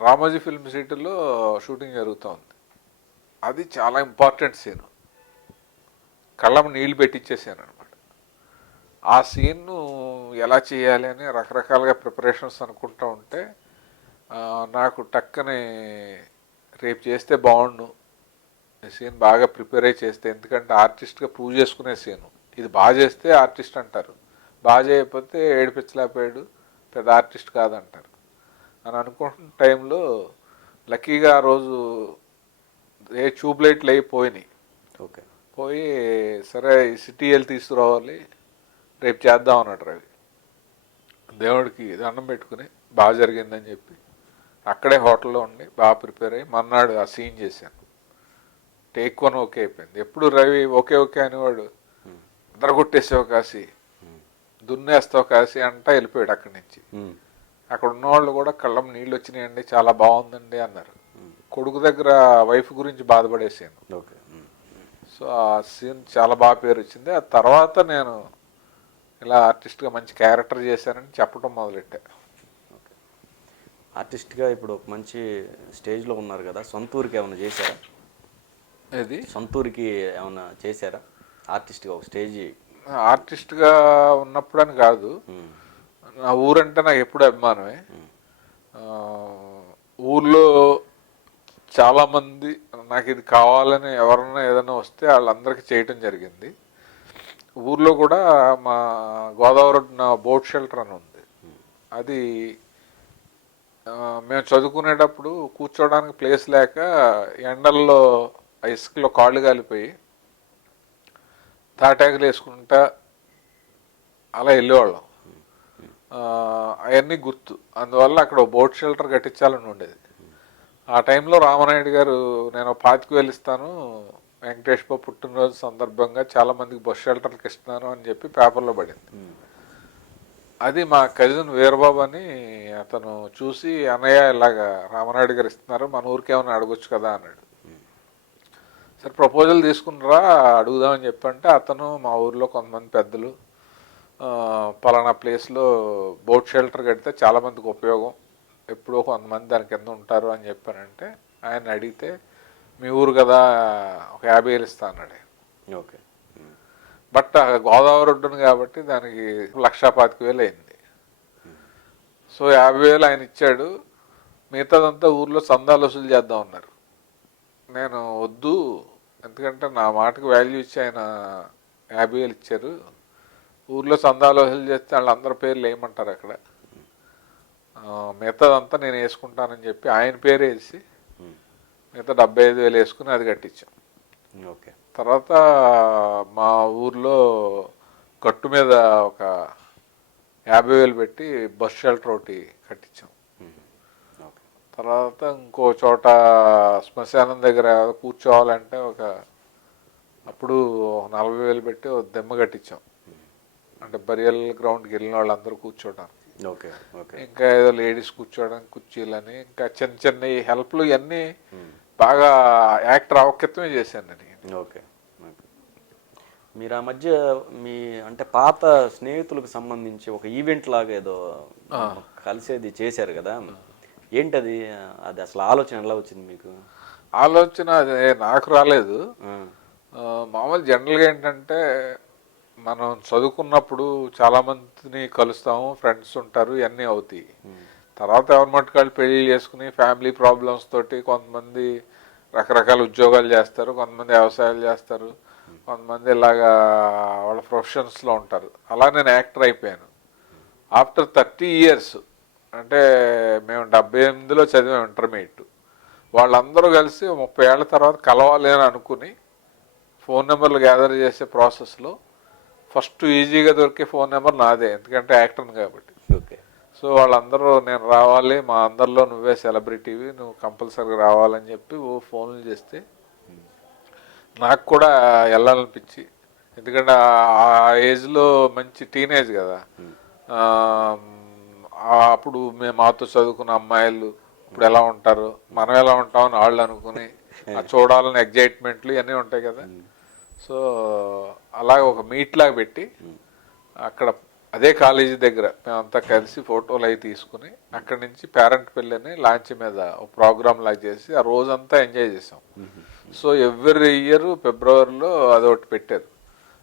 రామోజీ ఫిల్మ్ సిటీలో షూటింగ్ జరుగుతూ ఉంది. అది చాలా ఇంపార్టెంట్ సీను. కళ్ళము నీళ్ళు పెట్టించేసాను అనమాట. ఆ సీన్ను ఎలా చేయాలి అని రకరకాలుగా ప్రిపరేషన్స్ అనుకుంటూ ఉంటే నాకు టక్కని రేపు చేస్తే బాగుండు, ఈ సీన్ బాగా ప్రిపేర్ అయ్యి చేస్తే, ఎందుకంటే ఆర్టిస్ట్గా ప్రూవ్ చేసుకునే సీను ఇది. బాగా చేస్తే ఆర్టిస్ట్ అంటారు, బాగా చేయకపోతే ఏడిపించలేకపోయాడు, పెద్ద ఆర్టిస్ట్ కాదంటారు అని అనుకుంటున్న టైంలో లక్కీగా ఆ రోజు ట్యూబ్ లైట్లు అయిపోయినాయి. ఓకే. పోయి సరే ఈ సిటీ వెళ్ళి తీసుకురావాలి, రేపు చేద్దాం అన్నాడు రవి. దేవుడికి దండం పెట్టుకుని బాగా జరిగిందని చెప్పి అక్కడే హోటల్లో ఉండి బాగా ప్రిపేర్ అయ్యి మర్నాడు ఆ సీన్ చేశాను. టేక్ 1 ఓకే అయిపోయింది. ఎప్పుడు రవి ఓకే ఓకే అనేవాడు, అదరగొట్టేసావు కాసి, దున్నేస్తావు కాసి అంటా వెళ్ళిపోయాడు అక్కడి నుంచి. అక్కడ ఉన్నవాళ్ళు కూడా కళ్ళం నీళ్ళు వచ్చినాయండి, చాలా బాగుందండి అన్నారు. కొడుకు దగ్గర వైఫ్ గురించి బాధపడేసాను. ఓకే. సో ఆ సీన్ చాలా బాగా పేరు వచ్చింది. ఆ తర్వాత నేను ఇలా ఆర్టిస్ట్గా మంచి క్యారెక్టర్ చేశానని చెప్పడం మొదలెట్టా. ఆర్టిస్ట్గా ఇప్పుడు ఒక మంచి స్టేజ్లో ఉన్నారు కదా, సొంత ఊరికి ఏమైనా చేశారా? ఇది సొంత ఊరికి ఏమైనా చేశారా ఆర్టిస్ట్గా ఒక స్టేజ్? ఆర్టిస్ట్గా ఉన్నప్పుడు అని కాదు, నా ఊరంటే నాకు ఎప్పుడు అభిమానమే. ఊర్లో చాలామంది నాకు ఇది కావాలని ఎవరన్నా ఏదైనా వస్తే వాళ్ళందరికీ చేయటం జరిగింది. ఊర్లో కూడా మా గోదావరి నా బోట్ షెల్టర్ అని ఉంది. అది మేము చదువుకునేటప్పుడు కూర్చోడానికి ప్లేస్ లేక ఎండల్లో ఇసుకలో కాళ్ళు కాలిపోయి తాటాకులు వేసుకుంటా అలా వెళ్ళేవాళ్ళం. అవన్నీ గుర్తు. అందువల్ల అక్కడ బోట్ షెల్టర్ కట్టించాలని ఉండేది. ఆ టైంలో రామనాయుడు గారు నేను 25,000 ఇస్తాను వెంకటేష్ బాబు పుట్టినరోజు సందర్భంగా చాలామందికి బస్ షెల్టర్కి ఇస్తున్నాను అని చెప్పి పేపర్లో పడింది. అది మా కజిన్ వీరబాబు అని అతను చూసి, అన్నయ్య ఇలాగా రామనాయుడు గారు ఇస్తున్నారు, మన ఊరికి ఏమైనా అడగొచ్చు కదా అన్నాడు. సరే ప్రపోజల్ తీసుకున్నారా అడుగుదామని చెప్పంటే అతను మా ఊర్లో కొంతమంది పెద్దలు పలానా ప్లేస్లో బోట్ షెల్టర్ కడితే చాలామందికి ఉపయోగం, ఎప్పుడో కొంతమంది దాని కింద ఉంటారు అని చెప్పానంటే ఆయన అడిగితే మీ ఊరు కదా ఒక 50,000 ఇస్తా అన్నాడు. ఓకే. బట్ గోదావరి ఒడ్డును కాబట్టి దానికి 1,25,000 అయింది. సో 50,000 ఆయన ఇచ్చాడు, మిగతాదంతా ఊర్లో చందాలు వసూలు చేద్దాం అన్నారు. నేను వద్దు, ఎందుకంటే నా మాటకు వాల్యూ ఇచ్చి ఆయన 50,000 ఇచ్చారు, ఊర్లో చందాలు వసూలు చేస్తే వాళ్ళందరి పేర్లు వేయమంటారు అక్కడ, మిగతాదంతా నేను వేసుకుంటానని చెప్పి ఆయన పేరు వేసి మిగతా 75,000 వేసుకుని అది కట్టించాం. ఓకే. తర్వాత మా ఊర్లో గట్టు మీద ఒక 50,000 పెట్టి బస్ షెల్టర్ ఒకటి కట్టించాం. తర్వాత ఇంకో చోట శ్మశానం దగ్గర కూర్చోవాలంటే అప్పుడు 40,000 పెట్టి ఒక దెమ్మ కట్టించాం. అంటే బరియల్ గ్రౌండ్కి వెళ్ళిన వాళ్ళందరూ కూర్చోవడానికి. ఓకే. ఓకే. ఇంకా ఏదో లేడీస్ కూర్చోవడానికి కుర్చీలని, ఇంకా చిన్న చిన్న హెల్ప్లు ఇవన్నీ బాగా యాక్టర్ అవకత్వమే చేశాను నేను. ఓకే. మీరు ఆ మధ్య మీ అంటే పాత స్నేహితులకు సంబంధించి ఒక ఈవెంట్ లాగా ఏదో కలిసేది చేశారు కదా, ఏంటది? అది అసలు ఆలోచన ఎలా వచ్చింది మీకు? ఆలోచన అదే నాకు రాలేదు. మామూలు జనరల్గా ఏంటంటే మనం చదువుకున్నప్పుడు చాలామందిని కలుస్తాము, ఫ్రెండ్స్ ఉంటారు, ఇవన్నీ అవుతాయి. తర్వాత ఎవరి మట్టుకు వాళ్ళు పెళ్లి చేసుకుని ఫ్యామిలీ ప్రాబ్లమ్స్ తోటి కొంతమంది రకరకాల ఉద్యోగాలు చేస్తారు, కొంతమంది వ్యవసాయాలు చేస్తారు, కొంతమంది ఇలాగా వాళ్ళ ప్రొఫెషన్స్లో ఉంటారు. అలా నేను యాక్టర్ అయిపోయాను. ఆఫ్టర్ 30 years, అంటే మేము 78లో చదివాం ఇంటర్మీడియట్. వాళ్ళందరూ కలిసి 30 ఏళ్ల తర్వాత కలవాలి అని అనుకుని ఫోన్ నెంబర్లు గ్యాదర్ చేసే ప్రాసెస్లో ఫస్ట్ ఈజీగా దొరికే ఫోన్ నెంబర్ నాదే, ఎందుకంటే యాక్టర్ని కాబట్టి. ఓకే. సో వాళ్ళందరూ నేను రావాలి, మా అందరిలో నువ్వే సెలబ్రిటీవి, నువ్వు కంపల్సరీగా రావాలని చెప్పి ఫోన్లు చేస్తే నాకు కూడా వెళ్ళాలనిపించి, ఎందుకంటే ఆ ఏజ్లో మంచి టీనేజ్ కదా, అప్పుడు మేము మాతో చదువుకున్న అమ్మాయిలు ఇప్పుడు ఎలా ఉంటారు, మనం ఎలా ఉంటామని వాళ్ళు అనుకుని చూడాలని ఎగ్జైట్మెంట్లు ఇవన్నీ ఉంటాయి కదా. సో అలాగే ఒక మీట్ లాగా పెట్టి అక్కడ అదే కాలేజీ దగ్గర మేమంతా కలిసి ఫోటోలు అవి తీసుకుని అక్కడి నుంచి పేరెంట్ పెళ్ళిని లాంచ్ మీద ఒక ప్రోగ్రామ్ లాగా చేసి ఆ రోజంతా ఎంజాయ్ చేసాం. సో ఎవ్రీ ఇయర్ ఫిబ్రవరిలో అదొకటి పెట్టారు.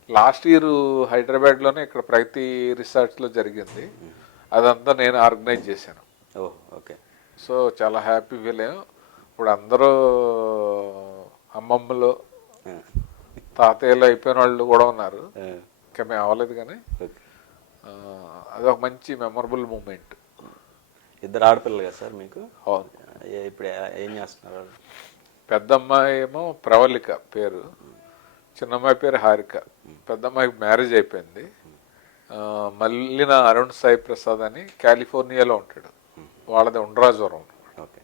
లాస్ట్ ఇయర్ హైదరాబాద్లోనే ఇక్కడ ప్రగతి రిసార్ట్స్లో జరిగింది, అదంతా నేను ఆర్గనైజ్ చేశాను. ఓకే. సో చాలా హ్యాపీ ఫీల్ అయ్యాం. ఇప్పుడు అందరూ అమ్మమ్మలు తాతయ్యలు అయిపోయిన వాళ్ళు కూడా ఉన్నారు, ఇంకా మేము అవ్వలేదు, కానీ అదొక మంచి మెమరబుల్ మూమెంట్. ఇద్దరు ఆడపిల్లలు కదా సార్ మీకు? అవును. ఇప్పుడు ఏం చేస్తున్నారు? పెద్దమ్మాయి ఏమో ప్రవళిక పేరు, చిన్నమ్మాయి పేరు హారిక. పెద్దమ్మాయికి మ్యారేజ్ అయిపోయింది. మల్లిన అరుణ్ సాయి ప్రసాద్ అని కాలిఫోర్నియాలో ఉంటాడు, వాళ్ళది ఉండ్రాజవరం. ఓకే.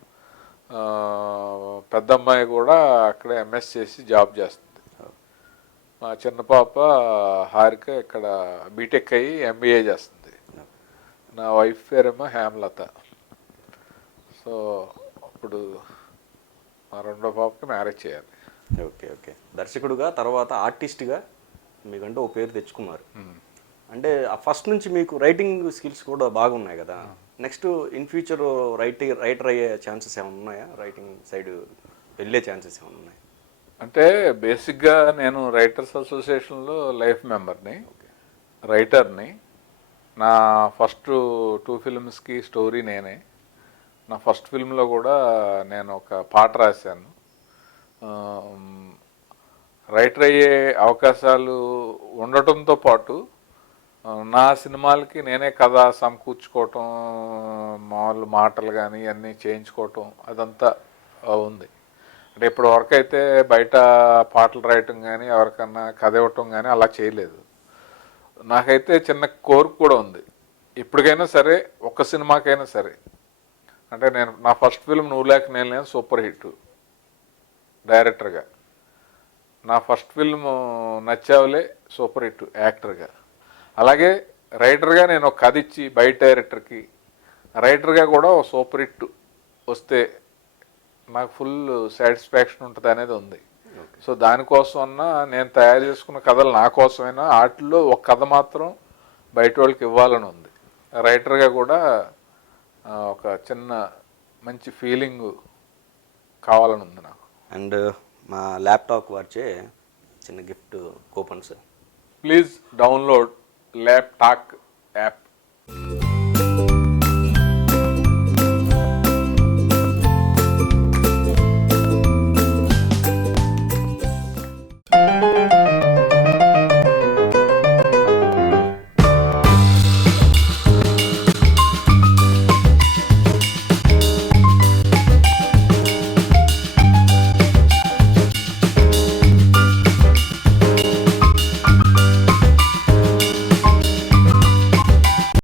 పెద్దమ్మాయి కూడా అక్కడే ఎంఎస్ చేసి జాబ్ చేస్తుంది. మా చిన్న పాప హారిక ఇక్కడ బీటెక్ అయ్యి ఎంబీఏ చేస్తుంది. నా వైఫ్ పేరేమో హేమలత. సో అప్పుడు మా రెండో పాపకి మ్యారేజ్ చేయాలి. Okay okay. దర్శకుడుగా తర్వాత ఆర్టిస్ట్గా మీకంటే ఓ పేరు తెచ్చుకున్నారు. అంటే ఫస్ట్ నుంచి మీకు రైటింగ్ స్కిల్స్ కూడా బాగున్నాయి కదా. నెక్స్ట్ ఇన్ ఫ్యూచర్ రైటర్ అయ్యే ఛాన్సెస్ ఏమైనా ఉన్నాయా? రైటింగ్ సైడ్ వెళ్ళే ఛాన్సెస్ ఏమైనా ఉన్నాయి? అంటే బేసిక్గా నేను రైటర్స్ అసోసియేషన్లో లైఫ్ మెంబర్ని, రైటర్ని. నా ఫస్ట్ 2 ఫిల్మ్స్కి స్టోరీ నేనే. నా ఫస్ట్ ఫిల్మ్లో కూడా నేను ఒక పాట రాశాను. రైటర్ అయ్యే అవకాశాలు ఉండటంతో పాటు నా సినిమాలకి నేనే కథ సమకూర్చుకోవటం, మామూలు మాటలు కానీ ఇవన్నీ చేయించుకోవటం అదంతా ఉంది. అంటే ఇప్పటి వరకు అయితే బయట పాటలు రాయటం కానీ ఎవరికన్నా కథ ఇవ్వటం కానీ అలా చేయలేదు. నాకైతే చిన్న కోరిక కూడా ఉంది, ఇప్పటికైనా సరే ఒక్క సినిమాకైనా సరే. అంటే నేను నా ఫస్ట్ ఫిల్మ్ 100 లేక నేను సూపర్ హిట్ డైరెక్టర్గా. నా first film Nachavule super hit యాక్టర్గా. అలాగే రైటర్గా నేను ఒక కథ ఇచ్చి బయట డైరెక్టర్కి, రైటర్గా కూడా ఒక సూపర్ హిట్ వస్తే నాకు ఫుల్ సాటిస్ఫాక్షన్ ఉంటుంది అనేది ఉంది. సో దానికోసం అన్నా నేను తయారు చేసుకున్న కథలు నా కోసమైనా వాటిల్లో ఒక కథ మాత్రం బయట వాళ్ళకి ఇవ్వాలని ఉంది. రైటర్గా కూడా ఒక చిన్న మంచి ఫీలింగ్ కావాలని ఉంది నాకు. అండ్ మా ల్యాప్టాప్ వచ్చే చిన్న గిఫ్ట్ కూపన్స్. ప్లీజ్ డౌన్లోడ్ ల్యాప్టాక్ యాప్.